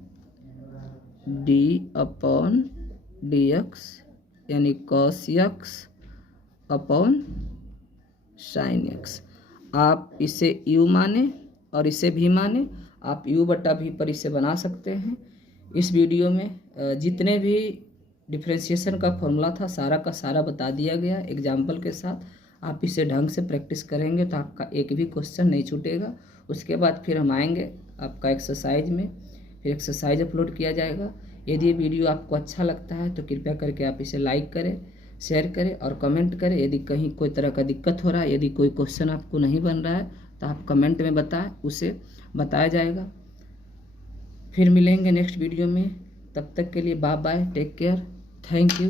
d/dx यानी cos x upon sin x। आप इसे u माने और इसे भी माने, आप u/v पर इसे बना सकते हैं। इस वीडियो में जितने भी डिफरेंशिएशन का फॉर्मूला था सारा का सारा बता दिया गया एग्जाम्पल के साथ। आप इसे ढंग से प्रैक्टिस करेंगे तो आपका एक भी क्वेश्चन नहीं छूटेगा। उसके बाद फिर हम आएंगे आपका एक्सरसाइज में, फिर एक्सरसाइज अपलोड किया जाएगा। यदि ये वीडियो आपको अच्छा लगता है तो कृपया करके आप इसे लाइक करें, शेयर करें और कमेंट करें। यदि कहीं कोई तरह का दिक्कत हो रहा है, यदि कोई क्वेश्चन आपको नहीं बन रहा है तो आप कमेंट में बताएं, उसे बताया जाएगा। फिर मिलेंगे नेक्स्ट वीडियो में, तब तक के लिए bye bye, take care, thank you.